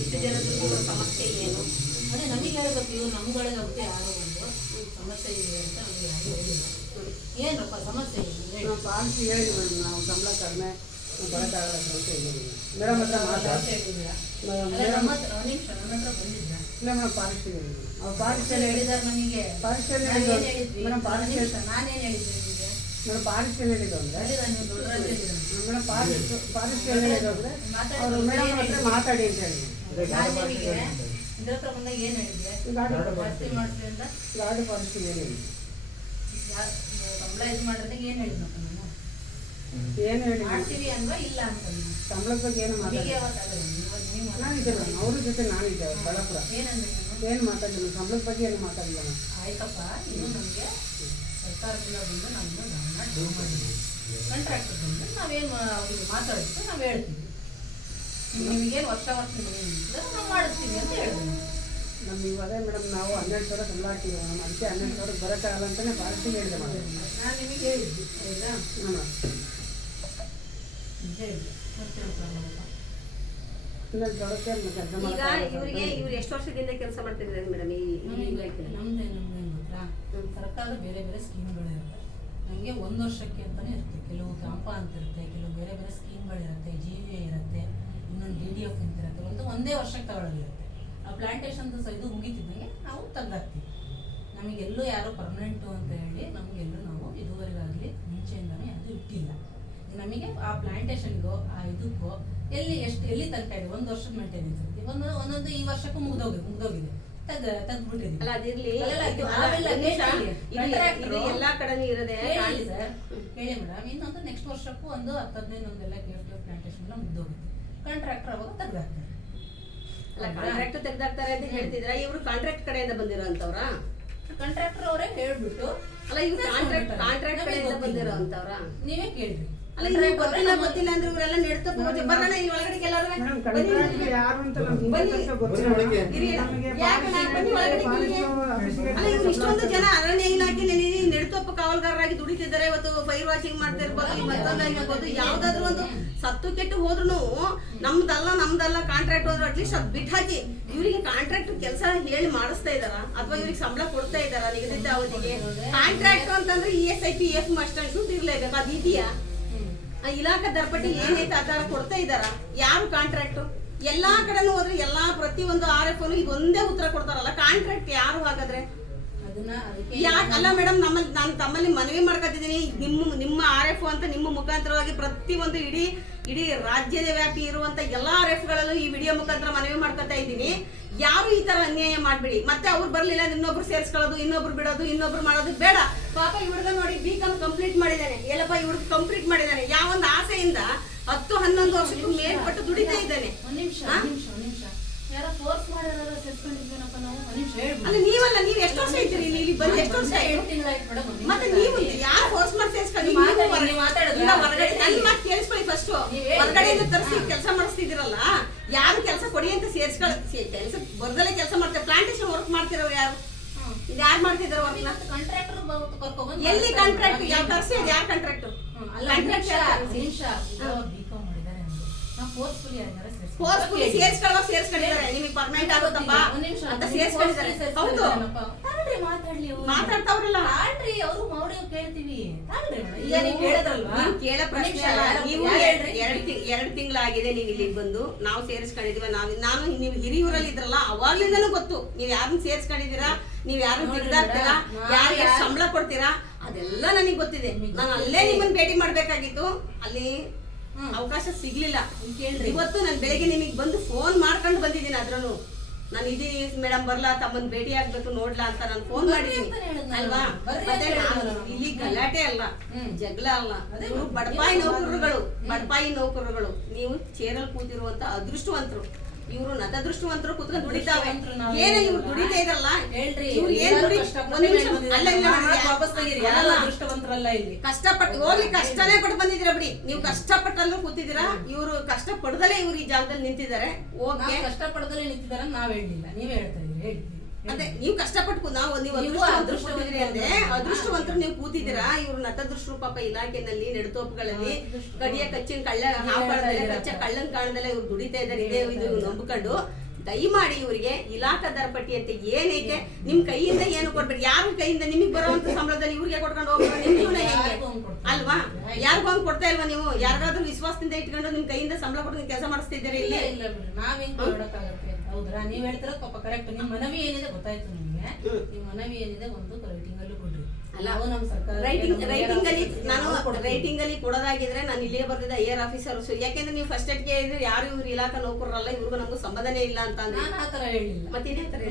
ಇಷ್ಟು ಜನದ ಸಮಸ್ಯೆ ಏನು? ಅದೇ ನಮಗೆ ಹೇಳ್ಬೇಕು, ಇವ್ರು ನಮ್ಗಳಿಗೆ ಅವ್ರಿಗೆ ಯಾರೋ ಒಂದು ಸಮಸ್ಯೆ ಇದೆ ಅಂತ ನಮಗೆ ಯಾರು ಹೇಳಿಲ್ಲ. ಏನಪ್ಪ ಸಮಸ್ಯೆ ಇದೆ? ನಾವು ಪಾಲಿಸಿ ಹೇಳಿ ಮೇಡಮ್, ನಾವು ಸಂಬಳ ಕಡಿಮೆ ಬರೋಕ್ಕಾಗಲ್ಲ ಅಂತ ಹೇಳಿದ್ವಿ ಮೇಡಮ್ ಹತ್ರ ಹೇಳಿಲ್ಲ. ಮೇಡಮ್ ನಿಮಿಷ ನನ್ನ ಹತ್ರ ಬಂದಿದ್ದ ಇಲ್ಲ ಮೇಡಮ್ ಪಾಲಿಸಿ ಹೇಳಿದ್ವಿ. ಅವ್ರು ಪಾಲಿಸಿ ಹೇಳಿದಾರೆ ನನಗೆ. ಪಾಲಿಸಿ ಹೇಳಿದ್ವಿ ಮೇಡಮ್ ಪಾಲಿಸಿ ನಾನೇನು ಹೇಳಿದ್ದೆ ನಿಮಗೆ? ಮೇಡಮ್ ಪಾಲಿಸಿ ಹೇಳಿದ್ದು ಅಂದರೆ ನೀವು ದೊಡ್ಡರಾಗಿದ್ದೀರ ಮೇಡಮ್ ಪಾಲಿಸಿ ಹೇಳಿದ್ದು ಅಂದರೆ ಅವರು ಮೇಡಮ್ ಹತ್ರ ಮಾತಾಡಿ ಅಂತ ಹೇಳಿ. ನಾನು ನಿಮಗೆ ಇದ್ರ ಹತ್ರ ಬಂದಾಗ ಏನು ಹೇಳಿದ್ದೆ? ಜಾಸ್ತಿ ಮಾಡಿಸಿ ಅಂತ ಗಾಡಿ ಪಾಲಿಸಿ ಹೇಳಿ ಸಂಬಳ ಇದು ಮಾಡಿದಾಗ ಏನು ಹೇಳಿದ್ನಪ್ಪ ನಾನು? ಏನು ಹೇಳಿ ಮಾಡ್ತೀವಿ ಅಲ್ವಾ ಇಲ್ಲ ಅಂತ ಸಂಬಳದ ಬಗ್ಗೆ ಏನು ಮಾತಾಡಿ ನಾನಿದ್ದೆ ಮೇಡಮ್, ಅವ್ರ ಜೊತೆ ನಾನಿದ್ದೆ ಬಳ್ಳಾಪುರ. ಏನಂದ್ರೆ ಏನು ಮಾತಾಡಿಲ್ಲ, ಸಂಬಳದ ಬಗ್ಗೆ ಏನು ಮಾತಾಡಿಲ್ಲ ಮೇಡಮ್. ಆಯ್ತಪ್ಪ, ಇನ್ನು ನಮಗೆ ಸರ್ಕಾರದಿಂದ ಬಂದು ನಮ್ಮನ್ನು ಗಮನ ಮಾಡಿದ್ವಿ. ಕಾಂಟ್ರಾಕ್ಟರ್ ಬಂದು ನಾವೇನು ಅವ್ರಿಗೆ ಮಾತಾಡ್ತೀವಿ, ನಾವು ಹೇಳ್ತೀವಿ. ನಿಮಗೇನು ವರ್ಷ ನಾವು ಮಾಡಿಸ್ತೀವಿ ಅಂತ ಹೇಳಿದ್ವಿ. ನಮ್ಗೆ ಇವಾಗ ಮೇಡಮ್ ನಾವು 12,000 ಸಂಬಳ ಹಾಕಿದ್ದೀವಿ ಮೇಡಮ್, ಅದಕ್ಕೆ 12,000 ಬರೋಕ್ಕಾಗಲ್ಲ ಅಂತಲೇ ಪಾಲಿಸಿ ಹೇಳಿದೆ ಮೇಡಮ್. ನಾನು ನಿಮಗೆ ಹೇಳಿದ್ವಿ ಹೌದಾ? ಹೇಳಿದ್ವಿ ಈಗ ಇವರಿಗೆ ಇವ್ರು ಎಷ್ಟು ವರ್ಷದಿಂದ ಕೆಲಸ ಮಾಡ್ತಿದ್ದಾರೆ ಮೇಡಮ್ ಈ ನಮ್ದೇನು ಗೊತ್ತಾ, ಸರ್ಕಾರದ ಬೇರೆ ಬೇರೆ ಸ್ಕೀಮ್ಗಳಿರುತ್ತೆ. ನಮಗೆ 1 ವರ್ಷಕ್ಕೆ ಅಂತಲೇ ಇರುತ್ತೆ. ಕೆಲವು ಕ್ಯಾಂಪ ಅಂತ ಇರುತ್ತೆ, ಕೆಲವು ಬೇರೆ ಬೇರೆ ಸ್ಕೀಮ್ಗಳಿರುತ್ತೆ, GVA ಇರುತ್ತೆ, ಇನ್ನೊಂದು DDF ಅಂತ ಇರುತ್ತೆ. ಒಂದೇ ವರ್ಷಕ್ಕೆ ತಗೊಳ್ಳೋದಿರುತ್ತೆ. ಆ ಪ್ಲಾಂಟೇಶನ್ ಇದು ಮುಗಿತಿದ್ದಂಗೆ ನಾವು ತೆಗ್ದಾಕ್ತೀವಿ. ನಮಗೆಲ್ಲೂ ಯಾರು ಪರ್ಮನೆಂಟು ಅಂತ ಹೇಳಿ ನಮಗೆಲ್ಲೂ ನಾವು ಇದುವರೆಗಾಗಲಿ ಮುಂಚೆಯಿಂದಲೂ ಯಾವುದು ಇಟ್ಟಿಲ್ಲ. ನಮಗೆ ಆ ಪ್ಲಾಂಟೇಶನ್ಗೋ ಆ ಇದಕ್ಕೋ ಎಲ್ಲಿ ತನಕ ಇದೆ 1 ವರ್ಷದ ಮೇಂಟೆನೆನ್ಸ್ ಇರುತ್ತೆ. ಒಂದೊಂದು ಈ ವರ್ಷಕ್ಕೂ ಮುಗ್ದೋಗಿದೆ ತೆಗ್ದ್ಬಿಟ್ಟಿದ್ದೀವಿ. ಅಲ್ಲ ಅದಿರ್ಲಿ, ಎಲ್ಲಾ ಕಡೆನೂ ಇರೋದೇ ಹೇಳಿ ಸರ್, ಹೇಳಿ ಮೇಡಮ್. ಇನ್ನೊಂದು ನೆಕ್ಸ್ಟ್ ವರ್ಷಕ್ಕೂ ಒಂದು 10-15 ಒಂದೆಲ್ಲ KFTF ಪ್ಲಾಂಟೇಶನ್ ಎಲ್ಲ ಮುಗ್ದೋಗುತ್ತೆ. ಕಾಂಟ್ರಾಕ್ಟರ್ ಅವಾಗ ತೆಗ್ದಾಕ್ತಾರೆ. ಅಲ್ಲ ಕಾಂಟ್ರಾಕ್ಟ್ ತೆಗ್ದಾಕ್ತಾರೆ ಅಂತ ಹೇಳ್ತಿದ್ರ, ಇವ್ರು ಕಾಂಟ್ರಾಕ್ಟ್ ಕಡೆಯಿಂದ ಬಂದಿರೋ ಅಂತವ್ರ? ಕಾಂಟ್ರಾಕ್ಟರ್ ಅವರೇ ಹೇಳ್ಬಿಟ್ಟು ಅಲ್ಲ ಇವ್ರು ಕಾಂಟ್ರಾಕ್ಟ್ ಕಡೆಯಿಂದ ಬಂದಿರೋ ಅಂತವ್ರ? ನೀವೇ ಕೇಳ್ರಿ. ಅಲ್ಲ ಇವ್ರಿಗೆ ಗೊತ್ತಿಲ್ಲ ಅಂದ್ರೆ ಇವರೆಲ್ಲ ನಡ್ತಾ ಬರೋಣ ಇಲ್ಲಿ ಒಳಗಡೆ ಕೆಲವರು ಯಾರು ಅಂತ ನಮ್ಗೆ ಗೊತ್ತಿಲ್ಲ. ಅಲ್ಲ ಇವ್ರು ಇಷ್ಟೊಂದು ಜನ ಅರಣ್ಯ ಇಲಾಖೆ ನೆಡುತೊಪ್ಪ ಕಾವಲ್ಗಾರರಾಗಿ ದುಡಿತಿದ್ದಾರೆ. ಇವತ್ತು ಫೈರ್ ವಾಚಿಂಗ್ ಮಾಡ್ತಾ ಇರ್ಬೋದು, ಮತ್ತೊಂದಾಗಿರ್ಬೋದು. ಯಾವ್ದಾದ್ರು ಒಂದು ಸತ್ತು ಕೆಟ್ಟು ಹೋದ್ರು ನಮ್ದಲ್ಲ ಕಾಂಟ್ರಾಕ್ಟ್ ಹೋದ್ರು ಅಟ್ಲೀಸ್ಟ್ ಅದು ಬಿಟ್ಟು ಹಾಕಿ ಇವರಿಗೆ ಕಾಂಟ್ರಾಕ್ಟ್ ಕೆಲಸ ಹೇಳಿ ಮಾಡಿಸ್ತಾ ಇದಾರ ಅಥವಾ ಇವ್ರಿಗೆ ಸಂಬಳ ಕೊಡ್ತಾ ಇದಾರ ನಿಗದಿತ ಅವಧಿಗೆ? ಕಾಂಟ್ರಾಕ್ಟ್ ಅಂತಂದ್ರೆ ESI PF ಮಸ್ಟ್ ಅನ್ಸುತ್ತೆ ಇರ್ಲೇಬೇಕು, ಅದು ಇದೆಯಾ? ಇಲಾಖಾ ದರ್ಪಟ್ಟಿ ಏನೈತೆ ಆಧಾರ ಕೊಡ್ತಾ ಇದಾರ? ಯಾರು ಕಾಂಟ್ರಾಕ್ಟ್? ಎಲ್ಲಾ ಕಡೆನೂ ಹೋದ್ರೆ ಎಲ್ಲಾ ಪ್ರತಿಯೊಂದು RF ಇದೊಂದೇ ಉತ್ತರ ಕೊಡ್ತಾರಲ್ಲ, ಕಾಂಟ್ರಾಕ್ಟ್ ಯಾರು ಹಾಗಾದ್ರೆ? ಯಾಕೆ ಅಲ್ಲ ಮೇಡಮ್, ನಾನು ತಮ್ಮಲ್ಲಿ ಮನವಿ ಮಾಡ್ಕೊತಿದ್ದೀನಿ, ನಿಮ್ಮ RF ಅಂತ ನಿಮ್ಮ ಮುಖಾಂತರವಾಗಿ ಪ್ರತಿಯೊಂದು ಇಡೀ ರಾಜ್ಯದ ವ್ಯಾಪಿ ಇರುವಂತ ಎಲ್ಲಾ RFಗಳಲ್ಲೂ ಈ ವಿಡಿಯೋ ಮುಖಾಂತರ ಮನವಿ ಮಾಡ್ಕೊತಾ ಇದ್ದೀನಿ. ಯಾರು ಈ ತರ ಅನ್ಯಾಯ ಮಾಡ್ಬಿಡಿ. ಮತ್ತೆ ಅವ್ರು ಬರ್ಲಿಲ್ಲ ಇನ್ನೊಬ್ರು ಸೇರ್ಸ್ಕೊಳ್ಳೋದು, ಇನ್ನೊಬ್ರು ಬಿಡೋದು, ಇನ್ನೊಬ್ರು ಮಾಡೋದು ಬೇಡ. ಪಾಪ ಇವ್ರಿಗೆ ನೋಡಿ BCom ಕಂಪ್ಲೀಟ್ ಮಾಡಿದ್ದಾನೆ, ಎಲ್ಲಪ್ಪ ಇವ್ರಿಗೆ ಕಂಪ್ಲೀಟ್ ಮಾಡಿದ್ದಾನೆ. ಯಾವೊಂದು ಆಸೆಯಿಂದ 10-11 ವರ್ಷಕ್ಕೂ ಮೇಲ್ಪಟ್ಟು ದುಡಿತಾ ಇದ್ದಾನೆ. ಒಂದ್ ನಿಮಿಷ ಯಾರೋ ಫೋರ್ಸ್ ಮಾಡಿರೋದು ಸೇರ್ಸ್ಕೊಂಡಿದ್ವೇನಪ್ಪ ನಾವು. ಅಲ್ಲ ನೀವಲ್ಲ, ನೀವು ಎಷ್ಟು ವರ್ಷ ಇದ್ದೀರಿ ಇಲ್ಲಿ ಬಂದು? ಎಷ್ಟು ವರ್ಷ ಮತ್ತೆ ನೀವು ಯಾರು ಫೋರ್ಸ್ ಮಾಡಿ ಸೇರ್ಸ್ಕೊಂಡು ಕೇಳಿಸ್ಕೊಳ್ಳಿ. ಫಸ್ಟ್ ಹೊರಗಡೆಯಿಂದ ತರಿಸಿ ಕೆಲಸ ಮಾಡಿಸ್ತಿದ್ದೀರಲ್ಲ, ಯಾರು ಕೆಲಸ ಕೊಡಿ ಅಂತ ಕೆಲಸ ಬರ್ದಲ್ಲೇ ಕೆಲಸ ಮಾಡ್ತಾರೆ. ಪ್ಲಾಂಟೇಶನ್ ವರ್ಕ್ ಮಾಡ್ತಿರೋರು ಯಾರು? ಇದು ಯಾರು ಮಾಡ್ತಿದಾರೆ ವರ್ಕ್ನ? ಕಾಂಟ್ರಾಕ್ಟರ್ ಎಲ್ಲಿ ಕಾಂಟ್ರಾಕ್ಟ್? ಯಾವ ತರಿಸಿ ಅದು ಯಾರು ಕಾಂಟ್ರಾಕ್ಟ್? ಫೋರ್ಸ್ಫುಲಿ ಸೇರ್ಸ್ಕೊಂಡಿದ್ದಾರೆ. ನಿಮಗೆ ಪರ್ಮನೆಂಟ್ ಆಗುತ್ತಪ್ಪ ಅಂತ ಸೇರ್ಸ್ಕೊಂಡಿದ್ದಾರೆ. ಹೌದು ಮಾತಾಡ್ತಾವ್ರಲ್ಲ, ಕೇಳ ಪ್ರಶ್ನೆ ಅಲ್ಲ. ನೀವು 2 ತಿಂಗಳಾಗಿದೆ ನೀವು ಇಲ್ಲಿಗೆ ಬಂದು. ನಾವು ಸೇರಿಸ್ಕೊಂಡಿದೀವ, ನಾನು ನೀವು ಹಿರಿಯೂರಲ್ಲಿ ಇದ್ರಲ್ಲ ಅವಾಗ್ಲಿಂದನೂ ಗೊತ್ತು ನೀವು ಯಾರನ್ನ ಸೇರಿಸ್ಕೊಂಡಿದ್ದೀರಾ, ನೀವು ಯಾರನ್ನ ತೆಗ್ದಾಕ್ತೀರಾ, ಯಾರು ಎಷ್ಟು ಸಂಬಳ ಕೊಡ್ತೀರಾ ಅದೆಲ್ಲ ನನಗೆ ಗೊತ್ತಿದೆ. ನಾನು ಅಲ್ಲೇ ನಿಮ್ಮನ್ನ ಭೇಟಿ ಮಾಡ್ಬೇಕಾಗಿತ್ತು, ಅಲ್ಲಿ ಅವಕಾಶ ಸಿಗ್ಲಿಲ್ಲ. ಇವತ್ತು ನಾನು ಬೆಳಿಗ್ಗೆ ನಿಮಗೆ ಬಂದು ಫೋನ್ ಮಾಡ್ಕೊಂಡು ಬಂದಿದ್ದೀನಿ. ಅದ್ರೂ ನಾನು ಇದೀನಿ ಮೇಡಮ್, ಬರ್ಲಾ ತಮ್ಮನ್ ಭೇಟಿ ಆಗ್ಬೇಕು ನೋಡ್ಲಾ ಅಂತ ನಾನು ಫೋನ್ ಮಾಡಿದ್ದೀನಿ ಅಲ್ವಾ? ಮತ್ತೆ ಇಲ್ಲಿ ಗಲಾಟೆ ಅಲ್ಲ, ಜಗಳ ಅಲ್ಲ. ಬಡಪಾಯಿ ನೌಕರರುಗಳು. ನೀವು ಚೇರಲ್ಲಿ ಕೂತಿರುವಂತ ಅದೃಷ್ಟವಂತರು. ಇವರು ನತದೃಷ್ಟವಂತರು ಕೂತ್ಕೊಂಡು ದುಡಿತಾವೆ. ಏನ ಇವ್ರು ದುಡಿತಾ ಇದ್ರಲ್ಲ, ಕಷ್ಟಪಟ್ಟು ಹೋಗ್ಲಿ, ಕಷ್ಟನೇ ಪಟ್ಟು ಬಂದಿದ್ದೀರಾ ಬಿಡಿ. ನೀವು ಕಷ್ಟಪಟ್ಟಲ್ಲೂ ಕೂತಿದ್ದೀರಾ, ಇವರು ಕಷ್ಟ ಪಡ್ದಲೇ ಇವ್ರು ಈ ಜಾಗದಲ್ಲಿ ನಿಂತಿದ್ದಾರೆ. ಕಷ್ಟ ಪಡ್ದಲೇ ನಿಂತಿದ್ದಾರೆ ನಾವ್ ಹೇಳಿಲ್ಲ, ನೀವೇ ಹೇಳ್ತಾ ಇದ್ದೀರಿ. ಹೇಳ್ತೀವಿ ಅದೇ ನೀವು ಕಷ್ಟಪಟ್ಟು ನೀವು ಅದೃಷ್ಟವಂತರು ಅಂದ್ರೆ ಅದೃಷ್ಟವಂತರು ನೀವು ಕೂತಿದ್ದೀರಾ. ಇವ್ರು ನತದೃಷ್ಟರು ಪಾಪ ಇಲಾಖೆನಲ್ಲಿ ನೆಡತೋಪುಗಳಲ್ಲಿ ಗಡಿಯ ಕಚ್ಚಿನ ಕಳ್ಳ ಕಳ್ಳನ್ ಕಾಣದಲ್ಲ ಇವ್ರು ದುಡಿತಾ ಇದ್ದಾರೆ. ಇದೇ ಇದು ನಂಬ್ಕೊಂಡು ದಯಮಾಡಿ ಇವರಿಗೆ ಇಲಾಖಾ ದರ ಪಟ್ಟಿ ಅಂತ ಏನೈತೆ ನಿಮ್ ಕೈಯಿಂದ ಏನು ಕೊಡ್ಬೇಡಿ. ಯಾರ ಕೈಯಿಂದ ನಿಮಗೆ ಬರುವಂತ ಸಂಬಳದಲ್ಲಿ ಇವ್ರಿಗೆ ಕೊಟ್ಕೊಂಡು ಹೋಗ್ತಾರೆ ನಿಮ್ ಜೀವನ ಹೆಂಗೆ ಅಲ್ವಾ? ಯಾರಿಗೂ ಹಂಗ್ ಕೊಡ್ತಾ ಇಲ್ವಾ ನೀವು? ಯಾರಿಗಾದ್ರೂ ವಿಶ್ವಾಸದಿಂದ ಇಟ್ಕೊಂಡು ನಿಮ್ ಕೈಯಿಂದ ಸಂಬಳ ಕೊಟ್ಟು ಕೆಲಸ ಮಾಡಿಸ್ತಿದ್ದೀರಿ ಇಲ್ಲಿ? ಇಲ್ಲ ಬಿಡ್ರಿ, ನಾವ್ ಹೆಂಗ್ ಕೊಡಕ್ಕಾಗತ್ತೆ? ಹೌದ್ರಾ? ನೀವ್ ಹೇಳ್ತಿರೋ ಪಾಪ ಕರೆಕ್ಟ್. ನಿಮ್ ಮನವಿ ಏನಿದೆ ಗೊತ್ತಾಯ್ತು ನಿಮ್ಗೆ. ನಿಮ್ ಮನವಿ ಏನಿದೆ ಒಂದು ರೈಟಿಂಗ್ ಅಲ್ಲೂ ಕೊಡ್ರಿ. ರೈಟಿಂಗ್ ಅಲ್ಲಿ ಕೊಡೋದಾಗಿದ್ರೆ ನಾನು ಇಲ್ಲೇ ಬರ್ತಿದ್ದೆ ಐಆರ್ ಆಫೀಸರ್ಸ್. ಯಾಕೆಂದ್ರೆ ನೀವು ಫಸ್ಟ್ ಏಡ್ ಕೇಳಿದ್ರೆ ಯಾರು ಇವ್ರು ಇಲಾಖಾ ನೌಕರರಲ್ಲ, ಇವ್ರಿಗೂ ನಮ್ಗೂ ಸಂಬಂಧನೇ ಇಲ್ಲ ಅಂತ. ನಾನು ಆತರ ಹೇಳಿಲ್ಲ. ಮತ್ತೆ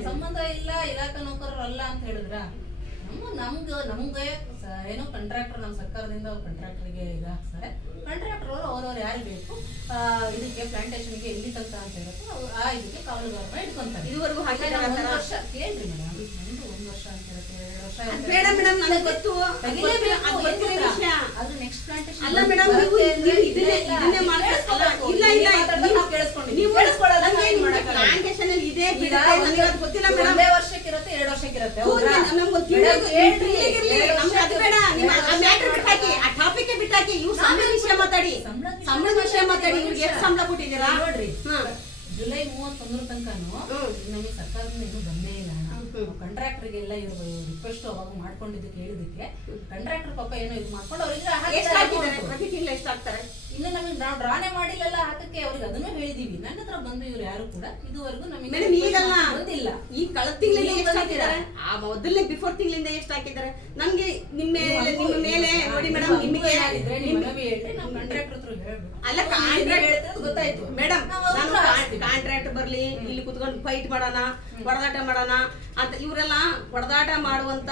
ಸಂಬಂಧ ಇಲ್ಲ, ಇಲಾಖಾ ನೌಕರರಲ್ಲ ಅಂತ ಹೇಳಿದ್ರ ನಮ್ಗೆ ಏನೋ ಕಾಂಟ್ರಾಕ್ಟರ್ ನಮ್ಮ ಸರ್ಕಾರದಿಂದ ಕಂಟ್ರಾಕ್ಟರ್ಗೆ ಈಗ ಹಾಕ್ತಾರೆ. ಕಾಂಟ್ರಾಕ್ಟರ್ ಅವರು ಅವ್ರವ್ರು ಯಾರು ಬೇಕು ಇದಕ್ಕೆ ಪ್ಲಾಂಟೇಶನ್ಗೆ ಎಲ್ಲಿ ತನಕ ಅಂತ ಹೇಳುತ್ತೆ ಆ ಇದಕ್ಕೆ ಕಾವಲುಗಾರನ ಇಟ್ಕೊಂತಾರೆ. ಇದುವರೆಗೂ ಒಂದು ವರ್ಷ ಕೇಳ್ರಿ ಮೇಡಮ್, ಒಂದು ವರ್ಷ ಅಂತ ಇರುತ್ತೆ, 2 ವರ್ಷ ಬೇಡ ಮೇಡಮ್, ನನಗೆ ಗೊತ್ತು. ಅದು ನೆಕ್ಸ್ಟ್ ಪ್ಲಾಂಟೇಶನ್ ಅಲ್ಲ ಮೇಡಮ್, ನೀವು ಇದನ್ನೇ ಮಾಡ್ಕೊಳ್ಳಲ್ಲ. ಇಲ್ಲ ಇಲ್ಲ, ನೀವು ಪ್ಲಾಂಟೇಶನ್ ಅಲ್ಲಿ ಇದೆ ಗೊತ್ತಿಲ್ಲ ಮೇಡಮ್. 1 ವರ್ಷಕ್ಕೆ ಇರುತ್ತೆ, 2 ವರ್ಷಕ್ಕೆ ಇರುತ್ತೆ. ಟಾಪಿಕ್ ಬಿಟ್ಟಾಕಿ ಇವ್ರು ಸಂಬಳ ವಿಷಯ ಮಾತಾಡಿ. ಸಂಬಳ ವಿಷಯ ಮಾತಾಡಿ. ಇವ್ರಿಗೆ ಎಷ್ಟು ಸಂಬಳ ಕೊಟ್ಟಿದ್ದೀರಾ ನೋಡ್ರಿ. ಜುಲೈ 31 ತನಕನು ನಮಗೆ ಸರ್ಕಾರದಿಂದ ಇನ್ನೂ ಬಂದೇ ಇಲ್ಲ. ಕಾಂಟ್ರಾಕ್ಟರ್ಗೆಲ್ಲ ಇವರು ರಿಕ್ವೆಸ್ಟ್ ಅವಾಗ ಮಾಡ್ಕೊಂಡಿದ್ದಕ್ಕೆ ಹೇಳಿದಕ್ಕೆ ಕಾಂಟ್ರಾಕ್ಟರ್ ಪಾಪ ಏನೋ ಇದು ಮಾಡ್ಕೊಂಡು ಅವ್ರಿಗೆ ಪ್ರತಿ ತಿಂಗಳು ಎಷ್ಟು ಹಾಕ್ತಾರೆ? ಇನ್ನು ನಮಗೆ ನಾವು ಡ್ರಾನೇ ಮಾಡಿಲ್ಲಲ್ಲ ಹಾಕಕ್ಕೆ ಅವ್ರಿಗೆ ಅದನ್ನು ಹೇಳಿದೀವಿ. ನನ್ನ ಹತ್ರ ಬಂದು ಇವ್ರು ಯಾರು ಕೂಡ ಇದುವರೆಗೂ ನಮಗೆ ಈಗಲ್ಲ ಬಂದಿಲ್ಲ. ಈ ಕಳೆದ ತಿಂಗಳಿಂದ ಎಷ್ಟು ಹಾಕಿದ್ದಾರೆ? ಆ ಮೊದಲನೇ ಬಿಫೋರ್ ತಿಂಗಳಿಂದ ಎಷ್ಟು ಹಾಕಿದ್ದಾರೆ? ನಮ್ಗೆ ನಿಮ್ಮ ಮೇಲೆ ನೋಡಿ ಮೇಡಮ್, ನಿಮಗೆ ನಾವು ಕಾಂಟ್ರಾಕ್ಟರ್ ಹತ್ರ ಹೇಳ್ಬೇಕು. ಅಲ್ಲ ಕಾಂಟ್ರಾಕ್ಟ್ ಗೊತ್ತಾಯ್ತು ಮೇಡಮ್, ಕಾಂಟ್ರಾಕ್ಟ್ ಬರ್ಲಿ, ಇಲ್ಲಿ ಕುತ್ಕೊಂಡು ಫೈಟ್ ಮಾಡೋಣ, ಹೊಡೆದಾಟ ಮಾಡೋಣ ಅಂತ. ಇವರೆಲ್ಲ ಹೊಡೆದಾಟ ಮಾಡುವಂತ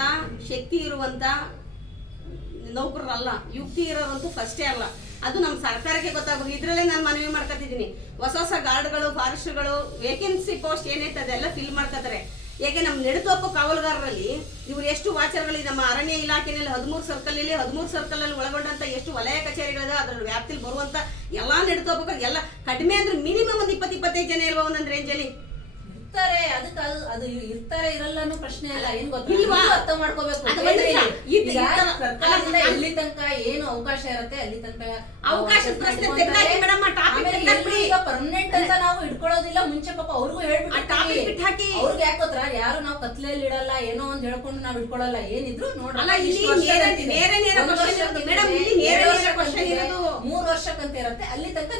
ಶಕ್ತಿ ಇರುವಂತ ನೌಕರರಲ್ಲ. ಯುಕ್ತಿ ಇರೋರಂತೂ ಫಸ್ಟೇ ಅಲ್ಲ. ಅದು ನಮ್ಮ ಸರ್ಕಾರಕ್ಕೆ ಗೊತ್ತಾಗಬೇಕು. ಇದ್ರಲ್ಲೇ ನಾನು ಮನವಿ ಮಾಡ್ಕೊತಿದ್ದೀನಿ. ಹೊಸ ಗಾರ್ಡ್ಗಳು, ಫಾರೆಸ್ಟ್ಗಳು ವೇಕೆನ್ಸಿ ಪೋಸ್ಟ್ ಏನೈತೆ ಅದೆಲ್ಲ ಫಿಲ್ ಮಾಡ್ಕೊತಾರೆ. ಯಾಕೆ ನಮ್ಮ ನೆಡತೋಪ ಕಾವಲುಗಾರರಲ್ಲಿ ಇವ್ರು ಎಷ್ಟು ವಾಚರ್ಗಳು ನಮ್ಮ ಅರಣ್ಯ ಇಲಾಖೆಯಲ್ಲಿ 13 ಸರ್ಕಲ್ ಇಲ್ಲಿ 13 ಸರ್ಕಲ್ ಅಲ್ಲಿ ಒಳಗೊಂಡಂತ ಎಷ್ಟು ವಲಯ ಕಚೇರಿಗಳಿದೆ ಅದರ ವ್ಯಾಪ್ತಿಯಲ್ಲಿ ಬರುವಂತ ಎಲ್ಲಾ ನೆಡತೋಪ ಎಲ್ಲ ಕಡಿಮೆ ಅಂದ್ರೆ ಮಿನಿಮಮ್ ಒಂದು 20-25 ಜನ ಇಲ್ವಾ ಒಂದೊಂದು ರೇಂಜ್ ಅಲ್ಲಿ ಇರ್ತಾರೆ. ಅದಕ್ಕೆ ಅದು ಇರ್ತಾರೆ ಇರಲ್ಲ ಅನ್ನೋ ಪ್ರಶ್ನೆ ಅಲ್ಲ. ಏನ್ ಗೊತ್ತಾ, ಅರ್ಥ ಮಾಡ್ಕೋಬೇಕು. ಸರ್ಕಾರದಿಂದ ಎಲ್ಲಿ ತನಕ ಏನು ಅವಕಾಶ ಇರುತ್ತೆ ಅಲ್ಲಿ ತನಕ ಅವಕಾಶ ಪರ್ಮನೆಂಟ್ ಅಂತ ನಾವು ಇಟ್ಕೊಳ್ಳೋದಿಲ್ಲ. ಮುಂಚೆ ಪಾಪ ಅವ್ರಿಗೂ ಹೇಳ್ಬಿಟ್ಟು ಅವ್ರಿಗೆ ಯಾಕೆ ಗೊತ್ತಾ, ಯಾರು ನಾವು ಕತ್ಲೆಯಲ್ಲಿ ಇಡಲ್ಲ, ಏನೋ ಒಂದ್ ಹೇಳ್ಕೊಂಡು ನಾವ್ ಇಟ್ಕೊಳ್ಳಲ್ಲ. ಏನಿದ್ರು ನೋಡಲ್ಲ, 3 ವರ್ಷಕ್ಕಂತ ಇರುತ್ತೆ. ಅಲ್ಲಿ ತನಕ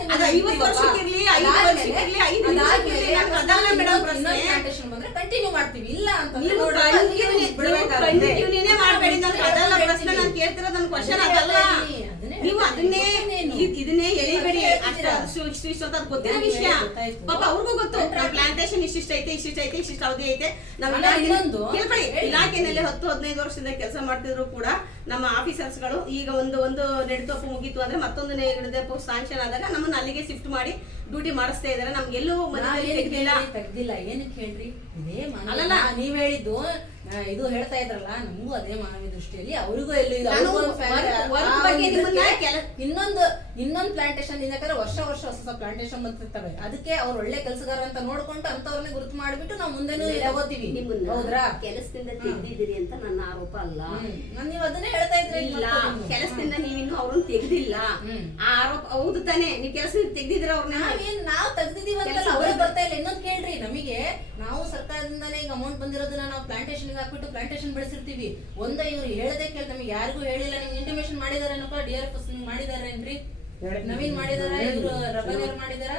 ಬಂದ್ರೆ ಕಂಟಿನ್ಯೂ ಮಾಡ್ತೀವಿ. ಇಲ್ಲ ಅಂತ ನೀವು ಇದನ್ನೇ ಎಳಿಬೇಡಿ. ಗೊತ್ತಿರೋ ವಿಷಯ ಪಾಪ ಅವ್ರಿಗೂ ಗೊತ್ತು. ಪ್ಲಾಂಟೇಶನ್ ಇಷ್ಟಿಷ್ಟ ಐತೆ, ಇಷ್ಟಿಷ್ಟ ಅವಧಿ ಐತೆ. ಇಲಾಖೆನಲ್ಲಿ 10-15 ವರ್ಷದಿಂದ ಕೆಲಸ ಮಾಡ್ತಿದ್ರು ಕೂಡ ನಮ್ಮ ಆಫೀಸರ್ಸ್ ಗಳು ಈಗ ಒಂದು ನೆಡತೋಪು ಮುಗೀತು ಅಂದ್ರೆ ಮತ್ತೊಂದು ನೆಡತೋಪು ಸ್ಯಾಂಕ್ಷನ್ ಆದಾಗ ನಮ್ಮನ್ನ ಅಲ್ಲಿಗೆ ಶಿಫ್ಟ್ ಮಾಡಿ ಡ್ಯೂಟಿ ಮಾಡಿಸ್ತಾ ಇದಾರೆ. ನಮ್ಗೆಲ್ಲೂ ತೆಗ್ದಿಲ್ಲ. ಏನಕ್ಕೆ ಹೇಳ್ರಿ, ಇದೇ ಅಲ್ಲಲ್ಲ ನೀವ್ ಹೇಳಿದ್ದು ಇದು ಹೇಳ್ತಾ ಇದ್ರಲ್ಲ, ನಮಗೂ ಅದೇ ಮಾನವ ದೃಷ್ಟಿಯಲ್ಲಿ ಅವ್ರಿಗೂ ಎಲ್ಲಿ ಇನ್ನೊಂದು ಪ್ಲಾಂಟೇಶನ್ ಯಾಕಂದ್ರೆ ವರ್ಷ ಹೊಸ ಪ್ಲಾಂಟೇಶನ್ ಬಂದಿರ್ತವೆ. ಅದಕ್ಕೆ ಅವ್ರು ಒಳ್ಳೆ ಕೆಲಸಗಾರ ಅಂತ ನೋಡ್ಕೊಂಡು ಅಂತವ್ರನ್ನೇ ಗುರುತು ಮಾಡ್ಬಿಟ್ಟು ನಾವು ಮುಂದೆನೂ ತಗೋತೀವಿ. ಹೌದ್ರಾ? ಕೆಲಸದಿಂದ ತೆಗ್ದಿದ್ದೀರಿ ಅಂತ ನನ್ನ ಆರೋಪ ಅಲ್ಲ. ನೀವು ಅದನ್ನೇ ಹೇಳ್ತಾ ಇದ್ರಿ. ಕೆಲಸದಿಂದ ನೀವಿನ್ನು ಅವ್ರನ್ನ ತೆಗ್ದಿಲ್ಲ ಆ ಆರೋಪ ಹೌದು ತಾನೆ? ನೀವು ಕೆಲಸದಿಂದ ತೆಗ್ದಿದ್ರ ಅವ್ರನ್ನ? ನಾವು ತೆಗ್ದಿದೀವಿ ಅಂತ ಅವ್ರಿಗೆ ಬರ್ತಾ ಇಲ್ಲ. ಇನ್ನೊಂದು ಕೇಳ್ರಿ, ನಮಗೆ ನಾವು ಸರ್ಕಾರದಿಂದಾನೇ ಈಗ ಅಮೌಂಟ್ ಬಂದಿರೋದನ್ನ ನಾವು ಪ್ಲಾಂಟೇಶನ್ ಹಾಕ್ಬಿಟ್ಟು ಪ್ಲಾಂಟೇಶನ್ ಬೆಳೆಸಿರ್ತೀವಿ. ಇವ್ರು ಹೇಳದೆ ಕೇಳಿ ನಮಗೆ ಯಾರಿಗೂ ಹೇಳಿಲ್ಲ. ನಿಮ್ಗೆ ಇಂಟಿಮೇಷನ್ ಮಾಡಿದಾರೇನಪ್ಪ? DRFS ಮಾಡಿದಾರೇನ್ರಿ? ನವೀನ್ ಮಾಡಿದಾರ? ಇವ್ರು ರಬನೇರ್ ಮಾಡಿದಾರ?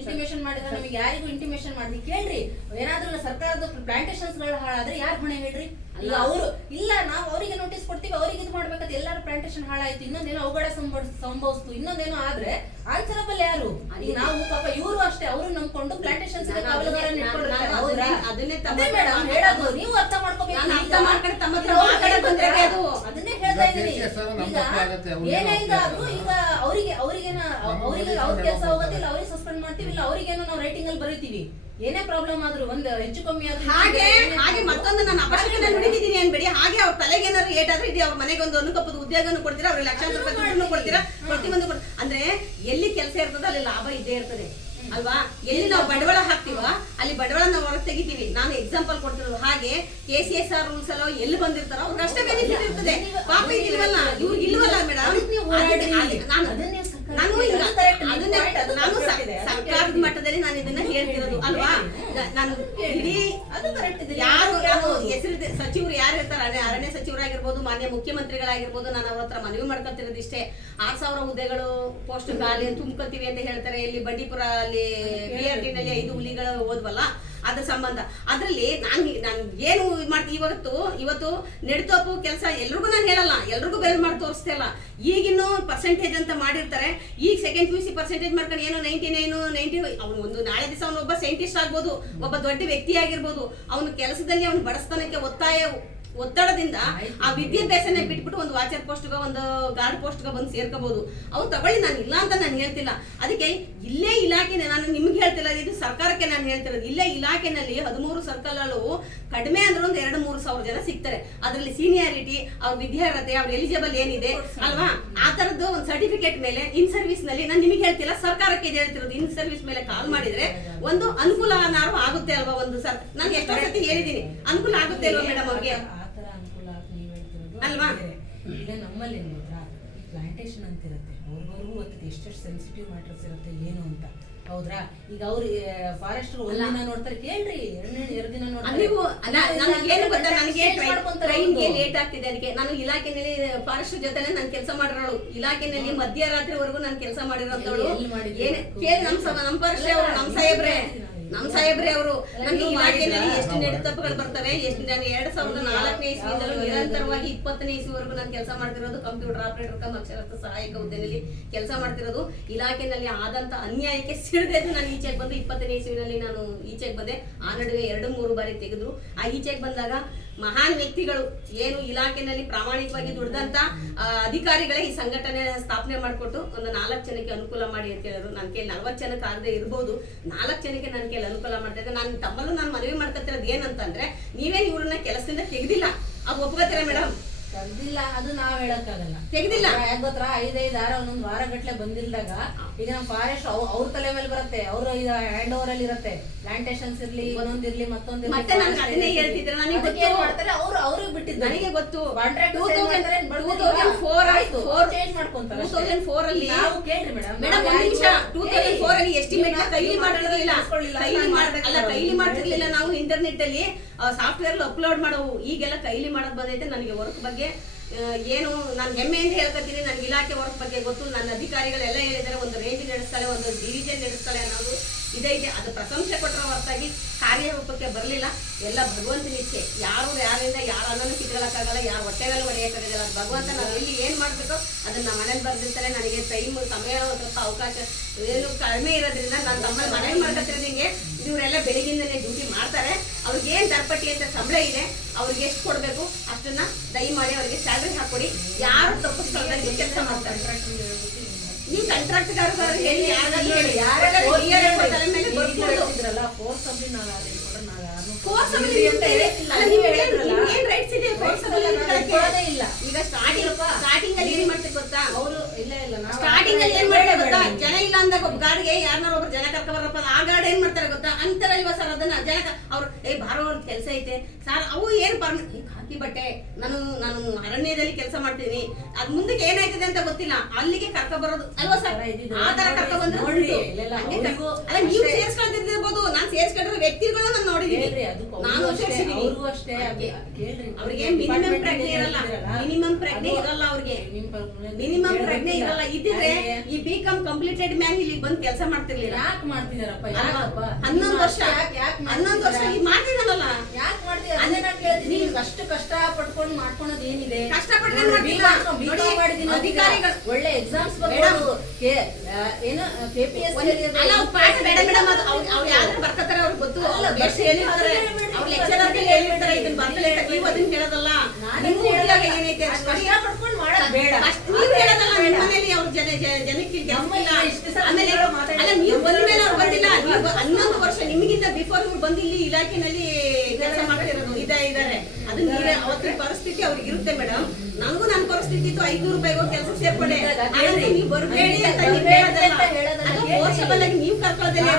ಇಂಟಿಮೇಷನ್ ಮಾಡಿದಾರ? ನಮಗೆ ಯಾರಿಗೂ ಇಂಟಿಮೇಷನ್ ಮಾಡಿ ಕೇಳ್ರಿ. ಏನಾದ್ರೂ ಸರ್ಕಾರದ ಪ್ಲಾಂಟೇಶನ್ಸ್ ಗಳು ಹಾಳಾದ್ರೆ ಯಾರು ಹೊಣೆ ಹೇಳ್ರಿ? ಈಗ ಅವರು ಇಲ್ಲ, ನಾವು ಅವರಿಗೆ ನೋಟಿಸ್ ಕೊಡ್ತೀವಿ, ಅವ್ರಿಗೆ ಇದು ಮಾಡ್ಬೇಕಂತ. ಎಲ್ಲಾರು ಪ್ಲಾಂಟೇಶನ್ ಹಾಳಾಯ್ತು, ಇನ್ನೊಂದೇನೋ ಅವಘಡ ಸಂಭವಿಸ್ತು, ಇನ್ನೊಂದೇನೋ ಆದ್ರೆ ಆನ್ಸರಬಲ್ ಯಾರು? ಈಗ ನಾವು ಪಾಪ ಇವರು ಅಷ್ಟೇ, ಅವರು ನಂಬ್ಕೊಂಡು ಪ್ಲಾಂಟೇಶನ್ಸ್ ಹೇಳೋದು ನೀವು ಅರ್ಥ ಮಾಡ್ಕೋಬೇಕು. ಅದನ್ನೇ ಹೇಳ್ತಾ ಇದೀನಿ. ಈಗ ಏನಾದ್ರು ಈಗ ಅವ್ರಿಗೆ ಅವ್ರ ಕೆಲಸ ಹೋಗೋದಿಲ್ಲ, ಅವ್ರಿಗೆ ಸಸ್ಪೆಂಡ್ ಮಾಡ್ತೀವಿ. ಇಲ್ಲ ಅವ್ರಿಗೇನೋ ನಾವು ರೈಟಿಂಗ್ ಅಲ್ಲಿ ಬರೀತೀವಿ. ಏನೇ ಪ್ರಾಬ್ಲಮ್ ಆದ್ರೂ ಒಂದು ಹೆಚ್ಚು ಕಮ್ಮಿ ಆದ್ರೂ ಹಾಗೆ ಮತ್ತೊಂದು ನಾನು ಅವಶ್ಯಕತೆ ನುಡಿದಿದ್ದೀನಿ ಅನ್ಬೇಡಿ. ಹಾಗೆ ಅವ್ರ ತಲೆಗೆ ಏನಾದ್ರು ಏಟಾದ್ರೆ ಇದೆ ಅವ್ರ ಮನೆಗೆ ಒಂದು ಅನುಕಂಪದ ಉದ್ಯೋಗನೂ ಕೊಡ್ತೀರಾ, ಅವ್ರಿಗೆ ಲಕ್ಷಾಂತರ ರೂಪಾಯಿ ದುಡ್ಡು ಕೊಡ್ತೀರಾ, ಪ್ರತಿಯೊಂದು ಅಂದ್ರೆ ಎಲ್ಲಿ ಕೆಲಸ ಇರ್ತದೆ ಅಲ್ಲಿ ಲಾಭ ಇದ್ದೇ ಇರ್ತದೆ. ಅಲ್ವಾ? ಎಲ್ಲಿ ನಾವು ಬಂಡವಾಳ ಹಾಕ್ತೀವ ಅಲ್ಲಿ ಬಂಡವಾಳ ನಾವು ಹೊರಗೆ ತೆಗಿತೀವಿ. ನಾನು ಎಕ್ಸಾಂಪಲ್ ಕೊಡ್ತಿರೋದು. ಹಾಗೆ KCSR ರೂಲ್ಸ್ ಎಲ್ಲ ಎಲ್ಲಿ ಬಂದಿರ್ತಾರೋ ಅವ್ರಿಗೆ ಅಷ್ಟೇ ಬೆನಿಫಿಟ್ ಇರ್ತದೆ. ಪಾಪ ಇದಿಲ್ವಲ್ಲ, ಇವ್ರಿಗೆ ಇಲ್ವಲ್ಲ ಮೇಡಮ್. ನಾನು ಸರ್ಕಾರದ ಮಟ್ಟದಲ್ಲಿ ನಾನು ಇದನ್ನ ಹೇಳ್ತಿರೋದು ಅಲ್ವಾ. ನಾನು ಇಡೀ ಯಾರು ಹೆಸರು ಸಚಿವರು ಯಾರು ಇರ್ತಾರೆ, ಅರಣ್ಯ ಸಚಿವರಾಗಿರ್ಬೋದು, ಮಾನ್ಯ ಮುಖ್ಯಮಂತ್ರಿಗಳಾಗಿರ್ಬೋದು, ನಾನು ಅವ್ರ ಹತ್ರ ಮನವಿ ಮಾಡ್ಕೊತಿರೋದು ಇಷ್ಟೇ. 6,000 ಹುದ್ದೆಗಳು ಪೋಸ್ಟ್ ಖಾಲಿ ತುಂಬ್ಕೊತೀವಿ ಅಂತ ಹೇಳ್ತಾರೆ. ಇಲ್ಲಿ ಬಂಡೀಪುರ ಅಲ್ಲಿ BRT ನಲ್ಲಿ 5 ಹುಲಿಗಳು ಹೋದ್ವಲ್ಲ, ಅದ್ರ ಸಂಬಂಧ. ಅದ್ರಲ್ಲಿ ನಾನು ಏನು ಮಾಡ್ತೀವಿ ಇವತ್ತು ನೆಡ್ತೋಪು ಕೆಲಸ ಎಲ್ರಿಗೂ ನಾನು ಹೇಳಲ್ಲ, ಎಲ್ರಿಗೂ ಬೇರೆ ಮಾಡಿ ತೋರಿಸ್ತಾ ಇಲ್ಲ. ಈಗಿನ್ನು ಪರ್ಸೆಂಟೇಜ್ ಅಂತ ಮಾಡಿರ್ತಾರೆ. ಈಗ ಸೆಕೆಂಡ್ PUC ಪರ್ಸೆಂಟೇಜ್ ಮಾಡ್ಕೊಂಡು ಏನೋ 99, 90 ಅವನು ಒಂದು ನಾಳೆ ದಿವಸ ಅವನೊಬ್ಬ ಸೈಂಟಿಸ್ಟ್ ಆಗ್ಬೋದು, ಒಬ್ಬ ದೊಡ್ಡ ವ್ಯಕ್ತಿ ಆಗಿರ್ಬೋದು. ಅವನ ಕೆಲಸದಲ್ಲಿ ಅವನ ಬಡಸ್ತನಕ್ಕೆ ಒತ್ತಡದಿಂದ ಆ ವಿದ್ಯಾಭ್ಯಾಸನೇ ಬಿಟ್ಬಿಟ್ಟು ಒಂದು ವಾಚರ್ ಪೋಸ್ಟ್ಗ ಒಂದು ಗಾರ್ಡ್ ಪೋಸ್ಟ್ಗ ಬಂದು ಸೇರ್ಕೋಬಹುದು. ಅವ್ರು ತಗೊಳ್ಳಿ, ನಾನು ಇಲ್ಲ ಅಂತ ನಾನು ಹೇಳ್ತಿಲ್ಲ. ಅದಕ್ಕೆ ಇಲ್ಲೇ ಇಲಾಖೆನೆ, ನಾನು ನಿಮ್ಗೆ ಹೇಳ್ತಿಲ್ಲ, ಇದು ಸರ್ಕಾರಕ್ಕೆ ನಾನು ಹೇಳ್ತಿರೋದು. ಇಲ್ಲೇ ಇಲಾಖೆನಲ್ಲಿ 13 ಸರ್ಕಲ್ಗಳು ಕಡಿಮೆ ಅಂದ್ರೆ ಒಂದು 2-3 ಸಾವಿರ ಜನ ಸಿಗ್ತಾರೆ. ಅದರಲ್ಲಿ ಸೀನಿಯಾರಿಟಿ, ಅವ್ರ ವಿದ್ಯಾರ್ಹತೆ, ಅವ್ರ ಎಲಿಜಿಬಲ್ ಏನಿದೆ ಅಲ್ವಾ, ಆ ತರದ್ದು ಒಂದು ಸರ್ಟಿಫಿಕೇಟ್ ಮೇಲೆ ಇನ್ ಸರ್ವಿಸ್ ನಲ್ಲಿ, ನಾನು ನಿಮಗೆ ಹೇಳ್ತಿಲ್ಲ, ಸರ್ಕಾರಕ್ಕೆ ಹೇಳ್ತಿರೋದು. ಇನ್ ಸರ್ವಿಸ್ ಮೇಲೆ ಕಾಲ್ ಮಾಡಿದ್ರೆ ಒಂದು ಅನುಕೂಲ ಆಗುತ್ತೆ ಅಲ್ವಾ. ಒಂದು ನಾನು ಎಷ್ಟೋ ಸತಿ ಹೇಳಿದೀನಿ, ಅನುಕೂಲ ಆಗುತ್ತೆ ಅಲ್ವಾ ಮೇಡಮ್ ಅವ್ರಿಗೆ ಅಲ್ವಾ. ಈಗ ನಮ್ಮಲ್ಲಿ ಏನ್ ಗೊತ್ತಾ, ಈ ಪ್ಲಾಂಟೇಶನ್ ಅಂತ ಇರುತ್ತೆ, ಅವ್ರಿಗೂ ಗೊತ್ತಿದೆ ಎಷ್ಟೆಷ್ಟು ಸೆನ್ಸಿಟಿವ್ ಮ್ಯಾಟರ್ಸ್ ಇರುತ್ತೆ ಏನು ಅಂತ. ಹೌದ್ರಾ? ಈಗ ಅವ್ರು ಫಾರೆಸ್ಟರ್ ಒಂದಿನ ನೋಡ್ತಾರೆ, ಕೇಳ್ರಿ 2 ದಿನ ನೋಡ್ತಾರೆ. ಟ್ರೈನ್ಗೆ ಲೇಟ್ ಆಗ್ತಿದೆ. ಅದಕ್ಕೆ ನಾನು ಇಲಾಖೆನಲ್ಲಿ ಫಾರೆಸ್ಟರ್ ಜೊತೆನೆ ನಾನು ಕೆಲಸ ಮಾಡಿರೋಳು. ಇಲಾಖೆನಲ್ಲಿ ಮಧ್ಯರಾತ್ರಿವರೆಗೂ ನಾನು ಕೆಲಸ ಮಾಡಿರೋಂಥವಳು. ಕೇಳಿ ನಮ್ಮ ಫಾರೆಸ್ಟರ್ ಅವರು, ನಮ್ಮ ಸಾಹೇಬ್ರೆ ಅವರು ನಮ್ಗೆ ಇಲಾಖೆಯಲ್ಲಿ ಎಷ್ಟು ನೆಡತಪ್ಪುಗಳು ಬರ್ತವೆ. ಎಷ್ಟು ನಾನು 2004ನೇ ಇಸ್ವಿಯಿಂದಲೂ ನಿರಂತರವಾಗಿ 20ನೇ ಇಸ್ವಿವರೆಗೂ ನಾನು ಕೆಲಸ ಮಾಡ್ತಿರೋದು. ಕಂಪ್ಯೂಟರ್ ಆಪರೇಟರ್ ಕಮ್ ಅಕ್ಷರಸ್ಥ ಸಹಾಯಕ ಹುದ್ದೆಯಲ್ಲಿ ಕೆಲಸ ಮಾಡ್ತಿರೋದು. ಇಲಾಖೆನಲ್ಲಿ ಆದಂತ ಅನ್ಯಾಯಕ್ಕೆ ಸಿಡಿದೆದ್ದು ನಾನು ಈಚೆಗೆ ಬಂದು 20ನೇ ಇಸ್ವಿನಲ್ಲಿ ನಾನು ಈಚೆಗೆ ಬಂದೆ. ಆ ನಡುವೆ 2-3 ಬಾರಿ ತೆಗೆದ್ರು. ಆ ಈಚೆಗೆ ಬಂದಾಗ ಮಹಾನ್ ವ್ಯಕ್ತಿಗಳು ಏನು ಇಲಾಖೆನಲ್ಲಿ ಪ್ರಾಮಾಣಿಕವಾಗಿ ದುಡಿದಂತ ಅಧಿಕಾರಿಗಳೇ ಈ ಸಂಘಟನೆ ಸ್ಥಾಪನೆ ಮಾಡಿಕೊಟ್ಟು ಒಂದು 4 ಜನಕ್ಕೆ ಅನುಕೂಲ ಮಾಡಿ ಅಂತ ಹೇಳಿದ್ರು. ನನ್ನ ಕೈಲಿ 40 ಜನಕ್ಕೆ ಆಗದೆ ಇರ್ಬೋದು, 4 ಜನಕ್ಕೆ ನನ್ನ ಕೈಲಿ ಅನುಕೂಲ ಮಾಡ್ತಾ ಇದ್ದೆ. ನಾನು ತಮ್ಮಲ್ಲೂ ನಾನು ಮನವಿ ಮಾಡ್ತಿರೋದು ಏನಂತಂದ್ರೆ, ನೀವೇನು ಇವ್ರನ್ನ ಕೆಲಸದಿಂದ ತೆಗೆದಿಲ್ಲ, ಅದು ಒಪ್ಕೋತೀರಾ ಮೇಡಮ್? ತೆಗ್ದಿಲ್ಲ, ಅದು ನಾವ್ ಹೇಳಕ್ಕಾಗಲ್ಲ. ತೆಗ್ದಿಲ್ಲ ಯಾಕೆ ಗೊತ್ತಾ, 5-6 ಒಂದೊಂದು ವಾರ ಗಟ್ಲೆ ಬಂದಿಲ್ದಾಗ ಈಗ ನಮ್ಮ ಫಾರೆಸ್ಟ್ ಅವ್ರ ತಲೆ ಮೇಲೆ ಬರುತ್ತೆ. ಅವರು ಈಗ ಹ್ಯಾಂಡ್ ಓವರ್ ಅಲ್ಲಿ ಇರುತ್ತೆ. ಪ್ಲಾಂಟೇಶನ್ಸ್ ಇರ್ಲಿ, ಒಂದೊಂದಿರ್ಲಿ, ಮತ್ತೊಂದಿರ್ಲಿ, ಮತ್ತೆ ನಾನು ಅದನ್ನೇ ಹೇಳ್ತಿದ್ರೆ ನನಗೆ ಏನ್ ಮಾಡ್ತಾರೆ ಅವ್ರಿಗೆ ಬಿಟ್ಟಿದ್ದು. ನನಗೆ ಗೊತ್ತು. 2004 ಆಯ್ತು, ಚೇಂಜ್ ಮಾಡ್ಕೊಂತಾರೆ. 2004 ಅಲ್ಲಿ ನಾವು ಕೇಳ್ರಿ ಮೇಡಮ್, ಮೇಡಮ್ ಒಂದ್ ನಿಮಿಷ, 2004 ಅಲ್ಲಿ ಎಸ್ಟಿಮೇಟ್ ಕೈಲಿ ಮಾಡ್ತಿರ್ಲಿಲ್ಲ. ಕೈಲಿ ಮಾಡ್ತಿರ್ಲಿಲ್ಲ. ನಾವು ಇಂಟರ್ನೆಟ್ ಅಲ್ಲಿ ಸಾಫ್ಟ್ವೇರ್ ಅಪ್ಲೋಡ್ ಮಾಡೋವು. ಈಗೆಲ್ಲ ಕೈಲಿ ಮಾಡೋದು ಬಂದೈತೆ. ನನಗೆ ವರ್ಕ್ ಬಗ್ಗೆ ಏನು ನಾನು ಹೆಮ್ಮೆಯಿಂದ ಹೇಳ್ಕೊತೀನಿ. ನನಗೆ ಇಲಾಖೆ ವರ್ಕ್ ಬಗ್ಗೆ ಗೊತ್ತು. ನನ್ನ ಅಧಿಕಾರಿಗಳೆಲ್ಲ ಹೇಳಿದ್ದಾರೆ, ಒಂದು ರೇಂಜ್ ನಡೆಸ್ತಾಳೆ, ಒಂದು ಡಿವಿಷನ್ ನಡೆಸ್ತಾಳೆ ಅನ್ನೋದು ಇದೈತೆ. ಅದು ಪ್ರಶಂಸೆ ಕೊಟ್ಟರೆ ಹೊರತಾಗಿ ಕಾರ್ಯರೂಪಕ್ಕೆ ಬರಲಿಲ್ಲ. ಎಲ್ಲ ಭಗವಂತನ ಇಚ್ಛೆ. ಯಾರಿಂದ ಯಾರ ಅನ್ನೋನು ಕಿತ್ಕೊಳ್ಳೋಕ್ಕಾಗಲ್ಲ, ಯಾರು ಹೊಟ್ಟೆ ಮೇಲೆ ಹೊಡೆಯೋಕ್ಕಾಗಲ್ಲ. ಅದು ಭಗವಂತ ನಾವು ಎಲ್ಲಿ ಏನು ಮಾಡಬೇಕು ಅದನ್ನ ನಮ್ಮ ಮನೇಲಿ ಬರ್ದಿರ್ತಾರೆ. ನನಗೆ ಸಮಯ ಸ್ವಲ್ಪ ಅವಕಾಶ ಏನು ಕಡಿಮೆ ಇರೋದ್ರಿಂದ ನಾನು ತಮ್ಮಲ್ಲಿ ಮನೇಲಿ ಮಾಡ್ಕೊತಿರೋದಿಂಗೆ ಇವರೆಲ್ಲ ಬೆಳಿಗ್ಗಿಂದಲೇ ಡ್ಯೂಟಿ ಮಾಡ್ತಾರೆ. ಅವ್ರಿಗೆ ಏನು ದರಪಟ್ಟಿ ಅಂತ ಸಂಬಳ ಇದೆ, ಅವ್ರಿಗೆ ಎಷ್ಟು ಕೊಡಬೇಕು ಅಷ್ಟನ್ನ ದಯಮಾಡಿ ಅವರಿಗೆ ಸ್ಯಾಲ್ರಿ ಹಾಕೊಡಿ. ಯಾರು ತಪ್ಪಿಸ್ಕೊಳ್ಳೋದಕ್ಕೆ ಕೆಲಸ ಮಾಡ್ತಾರೆ. ನೀವು ಕಾಂಟ್ರಾಕ್ಟ್ ಹೇಳಿ ಈಗ ಸ್ಟಾರ್ಟಿಂಗ್ ಅಲ್ಲಿ ಏನ್ ಮಾಡ್ತಾರೆ ಗೊತ್ತಾ, ಅವರು ಸ್ಟಾರ್ಟಿಂಗ್ ಅಲ್ಲಿ ಏನ್ ಮಾಡ್ತಾರೆ ಗೊತ್ತಾ, ಜನ ಇಲ್ಲ ಅಂದಾಗ ಒಬ್ಬ ಗಾಡಿಗೆ ಯಾರನ್ನಾರ ಒಬ್ರು ಜನ ಕರ್ಕ ಬರಪ್ಪ, ಆ ಗಾಡಿ ಏನ್ ಮಾಡ್ತಾರೆ ಗೊತ್ತಾ, ಅಂತರ ಇಲ್ವಾ ಸರ್ ಅದನ್ನ ಜನ ಅವ್ರು ಬಾರೋ ಒಂದು ಕೆಲಸ ಐತೆ ಸರ್, ಅವು ಏನ್ ಹಾಕಿ ಬಟ್ಟೆ ನಾನು ಅರಣ್ಯದಲ್ಲಿ ಕೆಲಸ ಮಾಡ್ತೀನಿ, ಅದ್ ಮುಂದಕ್ಕೆ ಏನಾಯ್ತದೆ ಅಂತ ಗೊತ್ತಿಲ್ಲ, ಅಲ್ಲಿಗೆ ಕರ್ಕ ಬರೋದು ಅಲ್ವಾ ಸರ್, ಆ ತರ ಕರ್ಕ ಬಂದ್ರೆ ಅಲ್ಲ ನೀವು ಸೇರ್ಸ್ಕೊಳ್ತಿರ್ಬೋದು. ನಾನ್ ಸೇರ್ಸ್ಕೊಂಡಿರೋ ವ್ಯಕ್ತಿಗಳು ನಾನು ನೋಡಿದೀನಿ, ನಾನು ಸೇರ್ಸಿದೀನಿ. ಅವ್ರಿಗೆ ಮಿನಿಮಮ್ ಪ್ರಜ್ಞೆ ಇರಲ್ಲ, ಅವ್ರಿಗೆ ಮಿನಿಮಮ್ ಪ್ರಜ್ಞೆ ಇರಲ್ಲ. ಇದ್ದಿದ್ರೆ ಈ BCom ಕಂಪ್ಲೀಟೆಡ್ ಮ್ಯಾನ್ ಇಲ್ಲಿ ಬಂದು ಕೆಲಸ ಮಾಡ್ತಿರ್ಲಿಲ್ಲ. ಯಾಕೆ ಮಾಡ್ತಿದಾರಪ್ಪ? 11 ವರ್ಷ ಈಗ ಮಾಡ್ತಿದಾರಲ್ಲ, ಯಾಕೆ ಮಾಡ್ತೀರಾ? ನೀವು ಅಷ್ಟು ಕಷ್ಟ ಪಟ್ಕೊಂಡು ಮಾಡ್ಕೊಳೋದು ಏನಿದೆ? ಕಷ್ಟಪಟ್ಟು ಅಧಿಕಾರಿಗಳು ಒಳ್ಳೆ ಎಕ್ಸಾಮ್ಸ್ ಬರ್ಬೋದು, ಏನು KPS ಬರ್ಕತಾರೆ, ಅವ್ರಿಗೆ ಗೊತ್ತು, ಹೇಳಿರ್ತಾರೆ, ಅವ್ರ ಲೆಕ್ಚರರ್ ಹೇಳಿರ್ತಾರೆ, ಇದನ್ನ ಬರ್ಲಿಲ್ಲ ನೀವು ಅದನ್ನ ಹೇಳೋದಲ್ಲ. ಏನೈತೆ ಕಷ್ಟ ಪಡ್ಕೊಂಡು ಮಾಡೋದು ಬೇಡ, ನೀವು ಹೇಳೋದಲ್ಲ. ನಿಮ್ಮ ಮನೇಲಿ ಅವ್ರ ಜನಕ್ಕೆ ಆಮೇಲೆ ಅಲ್ಲ ನೀವು ಬಂದ ಮೇಲೆ ಅವ್ರು ಬಂದಿಲ್ಲ. ನೀವು 11 ವರ್ಷ ನಿಮಗಿಂತ ಬಿಫೋರ್ ಇವ್ರು ಬಂದು ಇಲ್ಲಿ ಇಲಾಖೆನಲ್ಲಿ ಕೆಲಸ ಮಾಡ್ತಿರೋದು ಇದೆ. ಇದ್ದಾರೆ. ಅದು ನೀವೇ ಅವತ್ತಿನ ಪರಿಸ್ಥಿತಿ ಅವ್ರಿಗೆ ಇರುತ್ತೆ ಮೇಡಮ್. ನನಗೂ ನನ್ನ ಪರಿಸ್ಥಿತಿ ಇತ್ತು, 500 ರೂಪಾಯಿಗೆ ಕೆಲಸ ಸೇರ್ಪಡೆ. ನೀವು ಬರಬೇಡಿ ಅಂತ ನೀವು ಹೇಳೋದಲ್ಲ, ಅದು ಫೋರ್ಸಬಲ್ ಆಗಿ ನೀವು ಕರ್ಕೊಳ್ಳೋದಲ್ಲ.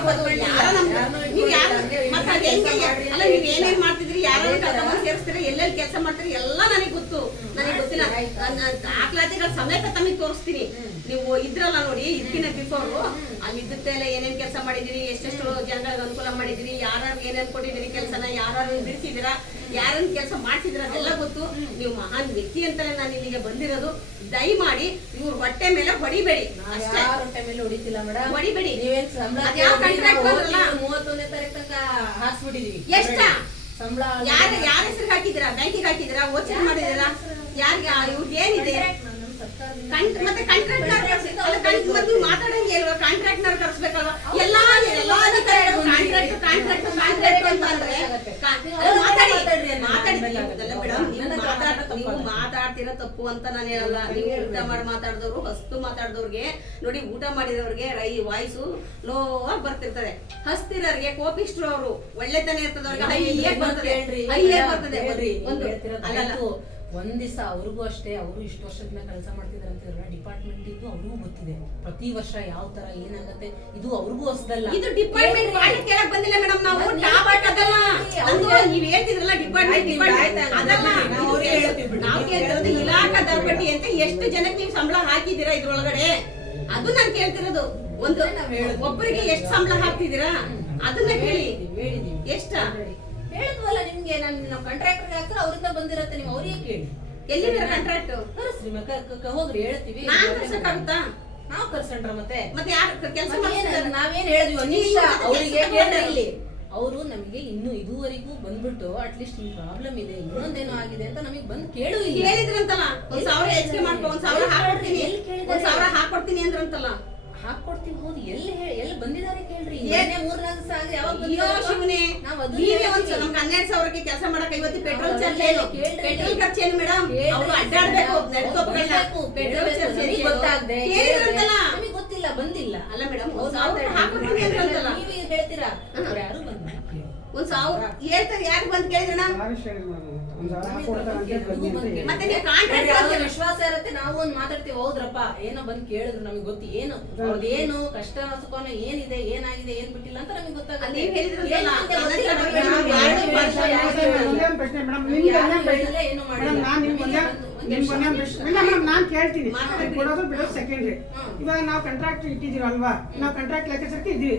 ನೀವು ಯಾರು ಮತ್ತೆ ಅದು ಹೆಂಗೆ ಅಲ್ಲ, ನೀವು ಏನೇನ್ ಮಾಡ್ತಿದ್ರಿ, ಯಾರು ಕರ್ಕೊಂಡ್ ಸೇರಿಸ್ತೀರಿ, ಎಲ್ಲೆಲ್ಲಿ ಕೆಲಸ ಮಾಡ್ತೀರಿ ಎಲ್ಲ ನನಗೆ ಗೊತ್ತು. ನನಗೆ ಗೊತ್ತಿಲ್ಲ, ದಾಖಲಾತಿಗಳ ಸಮೇತ ತಮಗೆ ತೋರಿಸ್ತೀನಿ. ನೀವು ಇದ್ರಲ್ಲ ನೋಡಿ, ಇದಕ್ಕಿಂತ ಬಿಫೋರು ಅಲ್ಲಿ ಇದ್ದಿದ್ದೆಲ್ಲ ಏನೇನ್ ಕೆಲಸ ಮಾಡಿದಿರಿ, ಎಷ್ಟೆಷ್ಟು ಜನಗಳಿಗೆ ಅನುಕೂಲ ಮಾಡಿದಿರಿ, ಯಾರು ಏನೇನ್ ಕೊಟ್ಟಿದ್ದೀರಿ ಕೆಲಸನ, ಯಾರು ಬಿಡಿಸಿದಿರಾ, ಯಾರನ್ನ ಕೆಲಸ ಮಾಡ್ತಿದ್ದೀರಾ ಅದೆಲ್ಲ ಗೊತ್ತು. ನೀವು ಮಹಾನ್ ವ್ಯಕ್ತಿ ಅಂತಾನೆ ನಾನು ಇಲ್ಲಿಗೆ ಬಂದಿರೋದು. ದಯಮಾಡಿ ಇವ್ರ ಹೊಟ್ಟೆ ಮೇಲೆ ಹೊಡಿಬೇಡಿ ಅಷ್ಟೇ. ಹೊಟ್ಟೆ ಮೇಲೆ ಹೊಡಿತಿಲ್ಲ ಮೇಡಮ್, ಹೊಡಿಬೇಡಿ. ನೀವೇನ್ ಸಂಬಳ 31ನೇ ತಾರೀಕು ತನಕ ಹಾಕ್ಸ್ಬಿಟ್ಟಿದೀವಿ. ಎಷ್ಟ ಸಂಬಳ ಯಾರ ಹೆಸರು ಹಾಕಿದಿರಾ, ಬ್ಯಾಂಕಿಗೆ ಹಾಕಿದಿರಾ, ಓಚರ್ ಮಾಡಿದಿರಾ, ಯಾರಿಗೆ ಇವ್ರಿಗೆ ಏನಿದೆ? ಮತ್ತೆ ಕಾಂಟ್ರಾಕ್ಟ್ ಮಾತಾಡಂಗೆ ಇಲ್ವಾ? ಕಾಂಟ್ರಾಕ್ಟ್ ನವ್ರು ಕರ್ಸ್ಬೇಕಲ್ವಾ? ಎಲ್ಲಾ ಅಧಿಕಾರಿಗಳು ಕಾಂಟ್ರಾಕ್ಟ್ ಅಂತ ಅಂದ್ರೆ ನೀವು ಮಾತಾಡ್ತಿರೋ ತಪ್ಪು ಅಂತ ನಾನು ಹೇಳಲ್ಲ. ನೀವು ಊಟ ಮಾಡಿ ಮಾತಾಡಿದವ್ರು, ಹಸ್ತು ಮಾತಾಡಿದವ್ರಿಗೆ ನೋಡಿ, ಊಟ ಮಾಡಿರೋರಿಗೆ ವಾಯ್ಸು ಲೋ ಆಗಿ ಬರ್ತಿರ್ತದೆ. ಹಸ್ತಿರೋರಿಗೆ ಕೋಪಿಸ್ಟ್ರು, ಅವರು ಒಳ್ಳೆತನ ಇರ್ತದೆ, ಅವ್ರಿಗೆ ಹೈಯಾಗಿ ಬರ್ತದೆ, ಹೈಯಾಗಿ ಬರ್ತದೆ. ಅಲ್ಲಲ್ಲ, ಒಂದ್ ದಿವಸ ಅವ್ರಿಗೂ ಅಷ್ಟೇ, ಅವರು ಇಷ್ಟು ವರ್ಷದಿಂದ ಕೆಲಸ ಮಾಡ್ತಿದ್ದಾರೆ ಅಂತ ಡಿಪಾರ್ಟ್ಮೆಂಟ್ ಇದ್ದು ಅವ್ರಿಗೂ ಗೊತ್ತಿದೆ ಪ್ರತಿ ವರ್ಷ ಯಾವ ತರ ಏನಾಗತ್ತೆ. ಇದು ಅವ್ರಿಗೂ ಹೊಸದಲ್ಲ. ಇದು ಡಿಪಾರ್ಟ್ಮೆಂಟ್ ಮಾಡಿ ಕೇಳಕ್ ಬಂದಿಲ್ಲ ಮೇಡಮ್. ನಾವು ಟಾಪ್ ಅದಲ್ಲ, ನೀವ್ ಹೇಳ್ತಿದ್ರಲ್ಲ ಡಿಪಾರ್ಟ್ಮೆಂಟ್ ಅದಲ್ಲ. ನಾವು ಕೇಳ್ತಿರೋದು ಇಲಾಖಾ ದರ್ಪಟ್ಟಿ ಅಂತ ಎಷ್ಟು ಜನಕ್ಕೆ ನೀವು ಸಂಬಳ ಹಾಕಿದೀರಾ ಇದ್ರೊಳಗಡೆ, ಅದು ನಾನು ಕೇಳ್ತಿರೋದು. ಒಂದು ಒಬ್ಬರಿಗೆ ಎಷ್ಟು ಸಂಬಳ ಹಾಕ್ತಿದ್ದೀರಾ ಅದನ್ನ ಕೇಳಿ. ಎಷ್ಟ ಹೇಳಿದ್ವಲ್ಲ ನಿಮ್ಗೆ, ನಾವು ಕಾಂಟ್ರಾಕ್ಟರ್ ಹಾಕ್ತಾರೆ, ಅವರಿಂದ ಬಂದಿರತ್ತೆ, ನೀವು ಅವ್ರಿಗೆ ಕೇಳಿ. ಎಲ್ಲಿದೆ ಕಾಂಟ್ರಾಕ್ಟ್? ಹೋಗ್ರಿ, ಹೇಳ್ತೀವಿ. ನಾನ್ ಕರ್ಸಕ್ಕಾಗುತ್ತಾ? ನಾವು ಕರ್ಸಂಡ್ರ ಮತ್ತೆ ಯಾರು ಕೆಲಸ ನಾವೇನ್ ಹೇಳಿದ್ವಿ ಒಂದ್ ನಿಮಿಷ ಅವ್ರಿಗೆ ಕೇಳ್ರಿ. ಇಲ್ಲಿ ಅವರು ನಮಗೆ ಇನ್ನು ಇದುವರೆಗೂ ಬಂದ್ಬಿಟ್ಟು ಅಟ್ಲೀಸ್ಟ್ ನಿಮ್ ಪ್ರಾಬ್ಲಮ್ ಇದೆ, ಇನ್ನೊಂದೇನೋ ಆಗಿದೆ ಅಂತ ನಮಗೆ ಬಂದು ಕೇಳು. ಹೇಳಿದ್ರಂತಲ್ಲ, 1,000 ಹೆಚ್ಚಿಗೆ ಮಾಡ್ಕೊ, 1,000 ಹಾಕೊಡ್ತೀನಿ, 1,000 ಹಾಕೊಡ್ತೀನಿ ಅಂದ್ರಂತಲ್ಲ. ಹಾಕೊಡ್ತೀನಿ. ಹೌದು, ಎಲ್ಲಿ ಬಂದಿದ್ದಾರೆ ಕೇಳ್ರಿ. 3-4 ಸಾವಿರ ಯಾವಾಗ ಶಿವನೇ, ನಮ್ಗೆ 12,000ಕ್ಕೆ ಕೆಲಸ ಮಾಡಕ್ ಇವತ್ತು ಪೆಟ್ರೋಲ್ ಚಾರ್ಜ್ ಏನು, ಪೆಟ್ರೋಲ್ ಖರ್ಚೇನು ಮೇಡಮ್? ಅವ್ರು ಅಡ್ಡಾಡ್ಬೇಕು, ಪೆಟ್ರೋಲ್ ಚಾರ್ಜ್ ಗೊತ್ತಾಗದೆ ನಮಗೆ ಗೊತ್ತಿಲ್ಲ, ಬಂದಿಲ್ಲ ಅಲ್ಲ ಮೇಡಮ್. 1,000 ಹಾಕೊಡ್ತೀನಿ ಅಂದ್ರಂತಲ್ಲ, ನೀವು ಹೇಳ್ತೀರಾ? ಯಾರು ಬಂದಿಲ್ಲ. 1,000 ಹೇಳ್ತಾರೆ, ಯಾರು ಬಂದ್ ಕೇಳಿದ್ರಣ? ಮತ್ತೆ ನೀವು ಕಾಂಟ್ರಾಕ್ಟ್ ವಿಶ್ವಾಸ ಇರುತ್ತೆ, ನಾವು ಒಂದ್ ಮಾತಾಡ್ತೀವಿ. ಹೌದ್ರಪ್ಪ, ಏನೋ ಬಂದ್ ಕೇಳಿದ್ರು, ನಮಗೆ ಗೊತ್ತು ಏನು ಅವ್ರದ್ದೇನು ಕಷ್ಟ ಸುಖನೋ ಏನಿದೆ, ಏನಾಗಿದೆ, ಏನ್ ಬಿಟ್ಟಿಲ್ಲ ಅಂತ ನಮಗೆ ಗೊತ್ತಾಗುತ್ತೆ. ನೀವು ನಾನ್ ಕೇಳ್ತೀನಿ, ಕೊಡೋದು ಬಿಡೋದು ಸೆಕೆಂಡ್ರಿ. ಇವಾಗ ನಾವು ಕಾಂಟ್ರಾಕ್ಟ್ ಇಟ್ಟಿದೀವಲ್ವಾ, ನಾವು ಕಾಂಟ್ರಾಕ್ಟ್ ಲೆಕ್ಕಾಚಾರಕ್ಕೆ ಇದೀವಿ.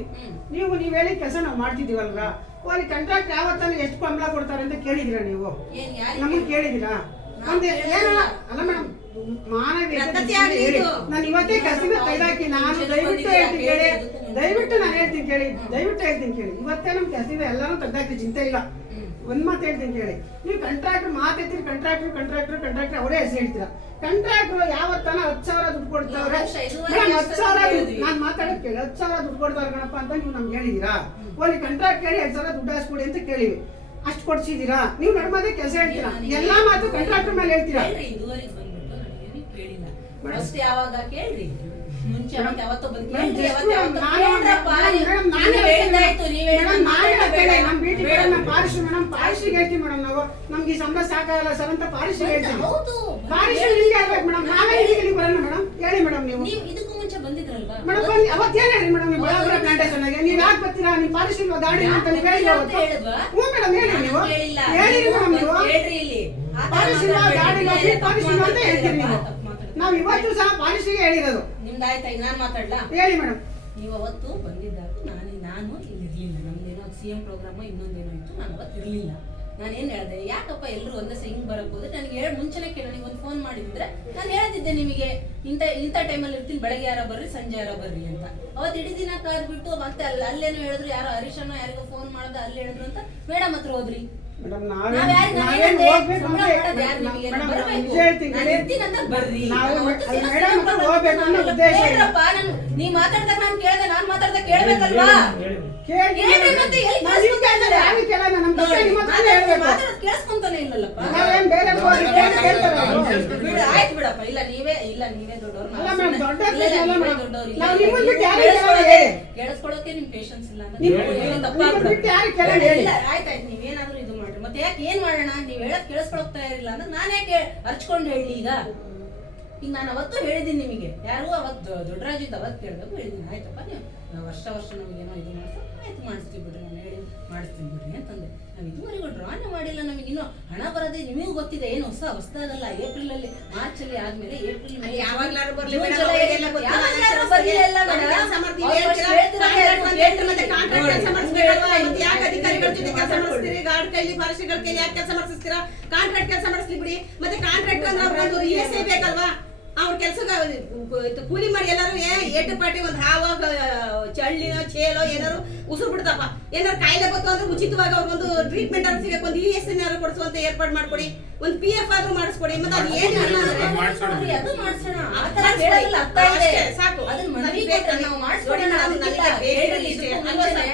ನೀವು ಹೇಳಿ ಕೆಲಸ ನಾವು ಮಾಡ್ತಿದೀವಲ್ವಾ, ಅಲ್ಲಿ ಕಾಂಟ್ರಾಕ್ಟ್ ಯಾವತ್ತಾನು ಎಷ್ಟು ಸಂಬಳ ಕೊಡ್ತಾರೆ ಅಂತ ಕೇಳಿದಿರಾ? ನೀವು ನಮಗೆ ಕೇಳಿದಿರಾ? ಒಂದು ಏನಲ್ಲ ಅಲ್ಲ ಮೇಡಮ್, ನಾನು ಇವತ್ತೇ ಕಸಿನ ತೆಗೆದಾಕಿ ನಾನು ದಯವಿಟ್ಟು ಹೇಳ್ತೀನಿ ಕೇಳಿ, ದಯವಿಟ್ಟು ನಾನು ಹೇಳ್ತೀನಿ ಕೇಳಿ, ದಯವಿಟ್ಟು ಹೇಳ್ತೀನಿ ಕೇಳಿ. ಇವತ್ತೇ ನಮ್ ಕಸಿನ ಎಲ್ಲಾನು ತೆಗ್ದಾಕಿ, ಚಿಂತೆ ಇಲ್ಲ. ಒಂದ್ ಮಾತು ಹೇಳ್ತೀನಿ ಕೇಳಿ, ನೀವು ಕಾಂಟ್ರಾಕ್ಟರ್ ಮಾತಾಡ್ತೀರಿ, ಕಾಂಟ್ರಾಕ್ಟರ್ ಅವರೇ ಹೆಸರು ಹೇಳ್ತೀರಾ. ಕಾಂಟ್ರಾಕ್ಟರ್ ಯಾವತ್ತನ 10,000 ದುಡ್ಡು ಕೊಡ್ತಾವ್ರೆ, 10,000 ನಾನು ಮಾತಾಡೋದು ಕೇಳಿ, 10,000 ದುಡ್ಡು ಕೊಡ್ತಾವ್ರೆ ಗಣಪ ಅಂತ ನೀವು ನಮ್ಗೆ ಹೇಳಿದೀರಾ? ಅಲ್ಲಿ ಕಾಂಟ್ರಾಕ್ಟ್ ಕೇಳಿ 2,000 ದುಡ್ಡು ಹಾಸ್ಕೊಡಿ ಅಂತ ಕೇಳಿವಿ, ಅಷ್ಟು ಕೊಡ್ಸಿದೀರಾ? ನೀವು ನಡ್ಮದೇ ಕೆಲಸ ಹೇಳ್ತೀರಾ, ಎಲ್ಲಾ ಮಾತು ಕಾಂಟ್ರಾಕ್ಟರ್ ಮೇಲೆ ಹೇಳ್ತೀರಾ. ಯಾವಾಗ ಕೇಳ್ರಿ, ಮುಂಚೆ ಯಾವತ್ತೋ ಬಂದು ಪಾರಿಶ್ರಿಗೆ ಹೇಳ್ತೀವಿ ಮೇಡಮ್. ನಾವು ನಮ್ಗೆ ಈ ಸಂಬಳ ಸಾಕಾಗಲ್ಲ ಸರ್ ಅಂತ ಪಾರಿಶ್ರಿಗೆ ಹೇಳ್ತೀವಿ. ಪಾರಿಶ್ರ ನಿಮ್ಗೆ ಹೇಳ್ಬೇಕು ಮೇಡಮ್, ನಾವೇ ಇಲ್ಲಿ ಬರೋಣ ಮೇಡಮ್. ಹೇಳಿ ಮೇಡಮ್, ನೀವು ಇದಕ್ಕೂ ಮುಂಚೆ ಬಂದಿದ್ರಲ್ವಾ ಮೇಡಮ್? ಅವತ್ತೇನು ಹೇಳಿ ಮೇಡಮ್, ನೀವು ಬಳ್ಳಾಪುರ ಪ್ಲಾಂಟೇಶನ್ ಆಗಿ ನೀವು ಯಾಕೆ ಬರ್ತೀರಾ? ನೀವು ಪಾರಿಶ್ರ ಗಾಡಿ ಅಂತ ನೀವು ಹೇಳಿ. ಹ್ಞೂ ಮೇಡಮ್, ಹೇಳಿ ನೀವು, ಹೇಳಿ ಮೇಡಮ್. ನೀವು ಪಾರಿಶ್ರ ಗಾಡಿ ಪಾರಿಶ್ರ ಅಂತ ಹೇಳ್ತೀರಿ ನೀವು. ನಾವು ಇವತ್ತು ಸಹ ಪಾಲಿಸಿಗೆ ಹೇಳಿರೋದು. ನಿಮ್ದು ಆಯ್ತಾ? ಈಗ ನಾನು ಮಾತಾಡ್ಲಾ? ಹೇಳಿ ಮೇಡಮ್. ನೀವು ಅವತ್ತು ಬಂದಿದ್ದಾಗ ನಾನು ಇಲ್ಲಿ ಇರ್ಲಿಲ್ಲ, ನಮ್ದೇನೋ CM ಪ್ರೋಗ್ರಾಮ್ ಇನ್ನೊಂದೇನೋ ಇತ್ತು, ನಾನು ಅವತ್ತು ಇರ್ಲಿಲ್ಲ. ನಾನೇನ್ ಹೇಳ್ದೆ, ಯಾಕಪ್ಪ ಎಲ್ಲರೂ ಒಂದೇ ಹಿಂಗ್ ಬರಕ್ ಹೋದ್ರೆ ನನಗೆ ಮುಂಚೆನೆ ಕೇಳಿ, ನನಗೆ ಒಂದು ಫೋನ್ ಮಾಡಿದ್ರೆ ನಾನು ಹೇಳ್ತಿದ್ದೆ ನಿಮಗೆ, ಇಂಥ ಟೈಮಲ್ಲಿ ಇರ್ತೀನಿ, ಬೆಳಗ್ಗೆ ಯಾರೋ ಬರ್ರಿ, ಸಂಜೆ ಯಾರೋ ಬರ್ರಿ ಅಂತ. ಅವತ್ತು ಇಡೀ ದಿನ ಕಾರ್ ಬಿಟ್ಟು ಮತ್ತೆ ಅಲ್ಲೇನೋ ಹೇಳಿದ್ರು, ಯಾರೋ ಹರೀಶನೋ ಯಾರಿಗೋ ಫೋನ್ ಮಾಡ್ದೆ, ಅಲ್ಲಿ ಹೇಳಿದ್ರು ಅಂತ ಮೇಡಮ್ ಹತ್ರ ಹೋದ್ರಿ. ಮೇಡಮ್ ನೀ ಮಾತಾಡ್ದಾಗ ನಾನು ಕೇಳ್ದೆ, ನಾನ್ ಮಾತಾಡ್ದಾಗ ಕೇಳ್ಬೇಕಲ್ವಾ? ಕೇಳಿಸ್ಕೊಂತಾನೆ ಇಲ್ಲಲ್ಲಪ್ಪ. ಆಯ್ತು ಬಿಡಪ್ಪ, ಇಲ್ಲ ನೀವೇ ದೊಡ್ಡವ್ರು, ಕೇಳಿಸ್ಕೊಳ್ಳೋಕೆ ನಿಮ್ ಪೇಷನ್ಸ್ ಇಲ್ಲ. ಆಯ್ತಾಯ್ತು, ನೀವೇನಾದ್ರೂ ಇದು ಮಾಡ್ರಿ. ಮತ್ತೆ ಯಾಕೆ ಏನ್ ಮಾಡೋಣ, ನೀವ್ ಹೇಳಕ್ ಕೇಳಿಸ್ಕೊಳ್ತಾ ಇರಲಿಲ್ಲ ಅಂದ್ರೆ ನಾನು ಯಾಕೆ ಅರ್ಚ್ಕೊಂಡು ಹೇಳಿ ಈಗ ನಾನು ಅವತ್ತು ಹೇಳಿದ್ದೀನಿ ನಿಮಗೆ, ಯಾರು ಅವತ್ತು ದೊಡ್ಡರಾಜು ಇದ್ದು ಅವತ್ತು ಕೇಳಬೇಕು ಹೇಳಿದ್ದೀನಿ, ಆಯ್ತಪ್ಪ ನೀವು ವರ್ಷ ನಮಗೇನೋ ಇದು ಮಾಡ್ತಾರೆ, ಆಯ್ತು ಮಾಡಿಸ್ತೀವಿ ಬಿಡ್ರಿ, ನಾನು ಹೇಳಿ ಮಾಡಿಸ್ತೀನಿ ಬಿಡ್ರಿ ಅಂತಂದೆ. ನಾವು ಇದುವರೆಗೂ ಡ್ರಾನೇ ಮಾಡಿಲ್ಲ, ನಮಗಿನ್ನೂ ಹಣ ಬರೋದೇ ನಿಮಗೂ ಗೊತ್ತಿದೆ, ಏನು ಹೊಸದಾಗಲ್ಲ. ಏಪ್ರಿಲ್ ಅಲ್ಲಿ ಮಾರ್ಚ್ ಅಲ್ಲಿ ಆದ್ಮೇಲೆ ಏಪ್ರಿಲ್ ಮೇ ಯಾವಾಗ್ಲಾದ್ರೂ ಬರ್ಲಿ ಜೂನ್, ಮೇಡಮ್, ಜುಲೈ ಅವರಿಗೆಲ್ಲ ಗೊತ್ತಿಲ್ಲ. ಯಾವಾಗ್ಲಾದ್ರೂ ಬರ್ಲಿ ಎಲ್ಲ ಮೇಡಮ್. ಕೆಲಸ ಮಾಡ್ತೀವಿ ಹೇಳ್ತೀರಾ, ಕಾಂಟ್ರಾಕ್ಟ್ ಅಂತ ಹೇಳ್ತೀರಾ, ಮತ್ತೆ ಕಾಂಟ್ರಾಕ್ಟ್ ಕೆಲಸ ಮಾಡಿಸ್ಬೇಕಲ್ವಾ? ಮತ್ತೆ ಯಾಕೆ ಅಧಿಕಾರಿಗಳ ಜೊತೆ ಕೆಲಸ ಮಾಡಿಸ್ತೀರಿ? ಗಾರ್ಡ್ ಕೈಲಿ ಫಾರೆಸ್ಟ್ಗಳ ಕೈಲಿ ಯಾಕೆ ಕೆಲಸ ಮಾಡಿಸ್ತೀರಾ? ಕಾಂಟ್ರಾಕ್ಟ್ ಕೆಲಸ ಮಾಡಿಸ್ಲಿ ಬಿಡಿ. ಮತ್ತೆ ಕಾಂಟ್ರಾಕ್ಟ್ ಅಂದ್ರೆ ಅವ್ರಿಗೊಂದು ESI ಬೇಕಲ್ವಾ? ಅವ್ರ ಕೆಲಸ ಕೂಲಿ ಮಾಡಿ ಎಲ್ಲರೂ ಏಟು ಪಾಟಿ ಒಂದು ಹಾವಾಗ ಚಳ್ಳಿನೋ ಚೇಲೋ ಏನಾರು ಉಸಿರು ಬಿಡ್ತಪ್ಪ, ಏನಾರು ಕಾಯಿಲೆ ಬಂತು ಅಂದ್ರೆ ಉಚಿತವಾಗಿ ಅವ್ರಿಗೊಂದು ಟ್ರೀಟ್ಮೆಂಟ್ ಆದ್ರೂ ಸಿಗಕ್ಕೆ ಒಂದು ESI ನಾರು ಕೊಡಿಸುವಂತ ಏರ್ಪಾಡು ಮಾಡ್ಕೊಡಿ, ಒಂದು PF ಆದ್ರೂ ಮಾಡಿಸ್ಕೊಡಿ. ಮತ್ತೆ ಅದು ಏನು ಅದು ಮಾಡ್ಸೋಣ, ಆ ತರ ಹೇಳಲ್ಲ, ಅರ್ಥ ಇದೆ. ಸಾಕು. ಅದನ್ನ ಮನವಿ ಕೊಟ್ಟು ನಾವು ಮಾಡ್ಸ್ಕೊಡಿ ನೋಡಿ ಮೇಡಮ್, ನನಗೆ ನನಗೆ ಬೇಕಿರೋದು ಇದಕ್ಕೂ ಇಷ್ಟೇ. ಮುಂಚೆನೆ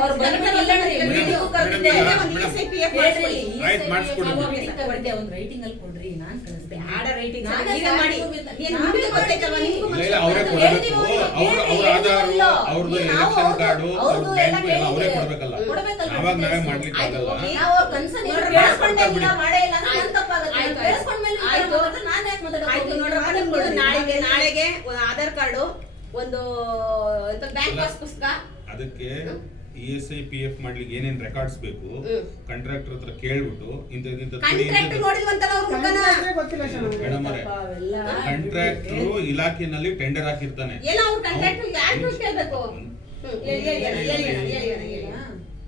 ಅವ್ರು ಬಂದ್ಮೇಲೆ ಮೀಟಿಂಗ್ ಕರೆದಿದ್ದೆ, ಒಂದು ESI PF ಮಾಡಿಸ್ಕೊಡಿ. ಆಯ್ತು, ಮಾಡಿಸ್ಕೊಡಿ. ಮೀಟಿಂಗ್ ಕರೆದಿದ್ದೆ, ಒಂದು ರೈಟಿಂಗ್ ಅಲ್ಲಿ ಕೊಡ್ರಿ, ನಾನು ಕಳಿಸ್ದೆ. ಆಡ ರೈಟಿಂಗ್ ನಾನೇ ಈಗ ಮಾಡಿ. ಏನ್ ನಾನೇ ನಿಮ್ಗೆ ಗೊತ್ತೈತಲ್ವಾ? ನಿಮ್ಗೂ ಇಲ್ಲ, ಇಲ್ಲ, ಅವರೇ ಕೊಡಬೇಕು. ಅವ್ರ ಆಧಾರು, ಅವ್ರದ್ದು ಎಲೆಕ್ಷನ್ ಕಾರ್ಡು, ಅವ್ರ ಬ್ಯಾಂಕು ಎಲ್ಲ ಅವರೇ ಕೊಡ್ಬೇಕಲ್ಲ. ಅವಾಗ ನಾವೇ ಮಾಡ್ಲಿಕ್ಕೆ ಆಗಲ್ಲ. ನಾವು ಅವ್ರ ಕನ್ಸರ್ನ್ ಕೇಳಿಸ್ಕೊಂಡೇ ಇಲ್ಲ, ಮಾಡೇ ಇಲ್ಲ ಅಂದ್ರೆ ನನ್ ತಪ್ಪಾಗುತ್ತೆ. ಕೇಳಿಸ್ಕೊಂಡ್ಮೇಲೆ ನಾನು ಯಾಕೆ ಆಯ್ತು ನೋಡ್ರಪ್ಪ, ಮಾತಾಡೋದು? ನಿಮ್ದು ನಾಳೆಗೆ ಒಂದು ಆಧಾರ್ ಕಾರ್ಡು, ಒಂದು ಬ್ಯಾಂಕ್ ಪಾಸ್ ಪುಸ್ತಕ, ಅದಕ್ಕೆ ESI PF ಮಾಡ್ಲಿಕ್ಕೆ ಏನೇನ್ ರೆಕಾರ್ಡ್ಸ್ ಬೇಕು ಕಾಂಟ್ರಾಕ್ಟರ್ ಹತ್ರ ಕೇಳ್ಬಿಟ್ಟು ಕಾಂಟ್ರಾಕ್ಟ್ ನೋಡಿಲ್ವಂತಲ್ಲ ಅವ್ರ ಮುಖನ. ಕಾಂಟ್ರಾಕ್ಟ್ರೇ ಗೊತ್ತಿಲ್ಲ ಸರ್ ನಮ್ಗೆ. ಮೇಡಮ್ ಅವರೇ, ಕಾಂಟ್ರಾಕ್ಟರ್ ಇಲಾಖೆನಲ್ಲಿ ಟೆಂಡರ್ ಹಾಕಿರ್ತಾನೆ. ಏನೋ ಅವ್ರ ಕಾಂಟ್ರಾಕ್ಟ್ ಯಾರು ಕೇಳ್ಬೇಕು?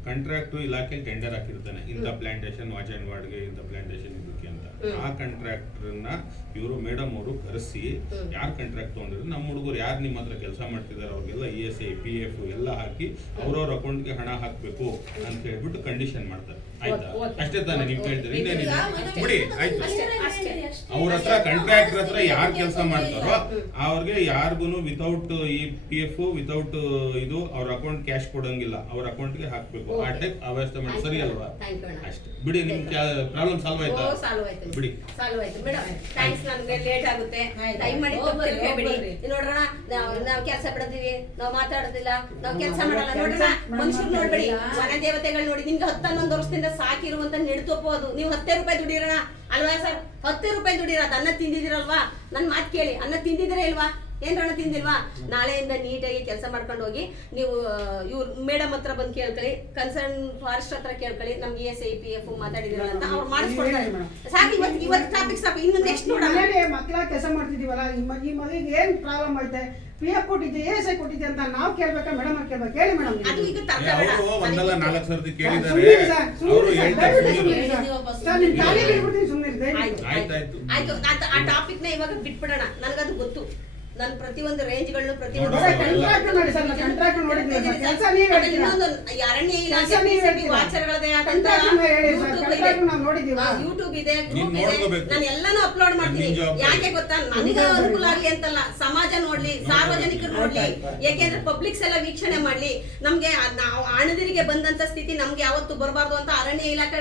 ಕಾಂಟ್ರಾಕ್ಟ್ ಇಲಾಖೆ ಟೆಂಡರ್ ಹಾಕಿರ್ತಾನೆ, ಇಂಥ ಪ್ಲಾಂಟೇಶನ್ ವಾಚ್ ಅಂಡ್ ವಾರ್ಡ್ಗೆ, ಇಂಥ ಪ್ಲಾಂಟೇಶನ್ ಇದಕ್ಕೆ ಅಂತ. ಆ ಕಾಂಟ್ರಾಕ್ಟರ್ನ ಇವರು ಮೇಡಮ್ ಅವರು ಕರೆಸಿ, ಯಾರು ಕಾಂಟ್ರಾಕ್ಟ್ ತಗೊಂಡಿದ್ರು, ನಮ್ಮ ಹುಡುಗರು ಯಾರು ನಿಮ್ಮ ಹತ್ರ ಕೆಲಸ ಮಾಡ್ತಿದ್ದಾರೆ ಅವ್ರಿಗೆಲ್ಲ ESI PF ಎಲ್ಲ ಹಾಕಿ ಅವ್ರವ್ರ ಅಕೌಂಟ್ಗೆ ಹಣ ಹಾಕ್ಬೇಕು ಅಂತ ಹೇಳ್ಬಿಟ್ಟು ಕಂಡೀಷನ್ ಮಾಡ್ತಾರೆ. ಆಯ್ತಾ? ಅಷ್ಟೇ ತಾನೇ ನೀವು ಕೇಳ್ತೀರಿ, ಇನ್ನೇನಿದೆ ಬಿಡಿ. ಆಯ್ತು, ಅವ್ರ ಹತ್ರ ಕಾಂಟ್ರಾಕ್ಟರ್ ಹತ್ರ ಯಾರು ಕೆಲಸ ಮಾಡ್ತಾರೋ ಅವ್ರಿಗೆ ಯಾರಿಗೂ ವಿತೌಟ್ ಈ PF ವಿತೌಟ್ ಇದು ಅವ್ರ ಅಕೌಂಟ್ ಕ್ಯಾಶ್ ಕೊಡಂಗಿಲ್ಲ, ಅವ್ರ ಅಕೌಂಟ್ಗೆ ಹಾಕ್ಬೇಕು. ಆ ಟೈಪ್ ಅವ್ಯವಸ್ಥೆ ಮಾಡಿ, ಸರಿ ಅಲ್ವಾ? ಅಷ್ಟೇ ಬಿಡಿ, ನಿಮ್ ಪ್ರಾಬ್ಲಮ್ ಸಾಲ್ವ್ ಆಯ್ತಾ? ಬಿಡಿ. ಸಾಲ್ವ್ ಆಯ್ತು ಮೇಡಮ್, ಥ್ಯಾಂಕ್ಸ್. ನನಗೆ ಲೇಟ್ ಆಗುತ್ತೆ, ದಯಮಾಡಿ ತಪ್ಪಿರ್ಬೇಡಿ. ನೋಡ್ರಣ, ನಾವು ಕೆಲಸ ಬಿಡ್ತೀವಿ, ನಾವು ಮಾತಾಡೋದಿಲ್ಲ, ನಾವು ಕೆಲಸ ಮಾಡಲ್ಲ. ನೋಡ್ರಣ, ಮನುಷ್ಯರು ನೋಡ್ಬೇಡಿ, ಮನೆ ದೇವತೆಗಳು ನೋಡಿ. ನಿಮ್ಗೆ 10-11 ವರ್ಷದಿಂದ ಸಾಕಿರುವಂತ ನೆಡ್ತೊಪ್ಪು ಅದು. ನೀವು 10 ರೂಪಾಯಿ ದುಡಿರೋಣ ಅಲ್ವಾ ಸರ್? 10 ರೂಪಾಯಿ ದುಡಿರ, ಅದು ಅನ್ನ ತಿಂದಿದಿರಲ್ವಾ? ನನ್ ಮಾತು ಕೇಳಿ, ಅನ್ನ ತಿಂದಿದಿರ ಇಲ್ವಾ? ಏನ್ರಣ ತಿಂದಿಲ್ವಾ? ನಾಳೆಯಿಂದ ನೀಟಾಗಿ ಕೆಲಸ ಮಾಡ್ಕೊಂಡು ಹೋಗಿ. ನೀವು ಇವ್ರು ಮೇಡಮ್ ಹತ್ರ ಬಂದು ಕೇಳ್ಕೊಳ್ಳಿ, ಕನ್ಸರ್ನ್ ಫಾರೆಸ್ಟ್ ಹತ್ರ ಕೇಳ್ಕೊಳ್ಳಿ, ನಮ್ಗೆ ESI PF ಮಾತಾಡಿದಿರಲ್ಲ ಅಂತ ಅವ್ರು ಮಾಡಿಸ್ಕೊಡ್ತಾರೆ. ಸಾಕು, ಇವತ್ತು ಟಾಪಿಕ್ ಸಾಕು, ಇನ್ನು ನೆಕ್ಸ್ಟ್ ನೋಡೋಣ. ಮನೇಲಿ ಮಕ್ಕಳ ಕೆಲಸ ಮಾಡ್ತಿದೀವಲ್ಲ, ಈ ಮಗುವಿಗೆ ಏನ್ ಪ್ರಾಬ್ಲಮ್ ಐತೆ, PF ಕೊಟ್ಟಿದ್ದೆ, ESI ಕೊಟ್ಟಿದ್ದೆ ಅಂತ ನಾವು ಕೇಳ್ಬೇಕಾ ಮೇಡಮ್ ಕೇಳ್ಬೇಕು? ಹೇಳಿ ಮೇಡಮ್. ಅದು ಈಗ ಅವರು ಒಂದಲ್ಲ 4 ಸರ್ತಿ ಕೇಳಿದ್ದಾರೆ, ಸುಮ್ಮನೆ ಸರ್, ಅವರು ಸುಮ್ಮನೆ ಹೇಳ್ತಾರೆ. ಸರ್, ನಿಮ್ ಖಾಲಿ ಬಿಟ್ಬಿಡ್ತೀನಿ, ಸುಮ್ಮನೆ ಆಯ್ತು ಆಯ್ತಾಯ್ತು. ಆ ಟಾಪಿಕ್ ನ ಇವಾಗ ಬಿಟ್ಬಿಡೋಣ. ನನಗದು ಗೊತ್ತು. ನಾನು ಪ್ರತಿಯೊಂದು ರೇಂಜ್ಗಳನ್ನು ಪ್ರತಿಯೊಂದು ಕಾಂಟ್ರಾಕ್ಟ್ ನೋಡಿ ಸರ್, ಕಾಂಟ್ರಾಕ್ಟ್ ನೋಡಿದ್ವಿ ಸರ್, ಕೆಲಸ ನೀವ್ ಹೇಳ್ತೀರಾ, ಇನ್ನೊಂದು ಅರಣ್ಯ ಇಲಾಖೆ ವಾಚರ್ಗಳದೇ ಆದಂತ ಯೂಟ್ಯೂಬ್ ಇದೆ, ಗ್ರೂಪ್ ಇದೆ, ನಾನು ಎಲ್ಲಾನು ಅಪ್ಲೋಡ್ ಮಾಡ್ತೀನಿ. ಯಾಕೆ ಗೊತ್ತಾ? ನನಗೆ ಅನುಕೂಲ ಆಗ್ಲಿ ಅಂತಲ್ಲ, ಸಮಾಜ ನೋಡ್ಲಿ, ಸಾರ್ವಜನಿಕರು ನೋಡ್ಲಿ, ಯಾಕೆಂದ್ರೆ ಪಬ್ಲಿಕ್ಸ್ ಎಲ್ಲ ವೀಕ್ಷಣೆ ಮಾಡ್ಲಿ. ನಮ್ಗೆ ನಾವು ಆಣದಿರಿಗೆ ಬಂದಂತ ಸ್ಥಿತಿ ನಮ್ಗೆ ಯಾವತ್ತು ಬರಬಾರ್ದು ಅಂತ ಅರಣ್ಯ ಇಲಾಖೆ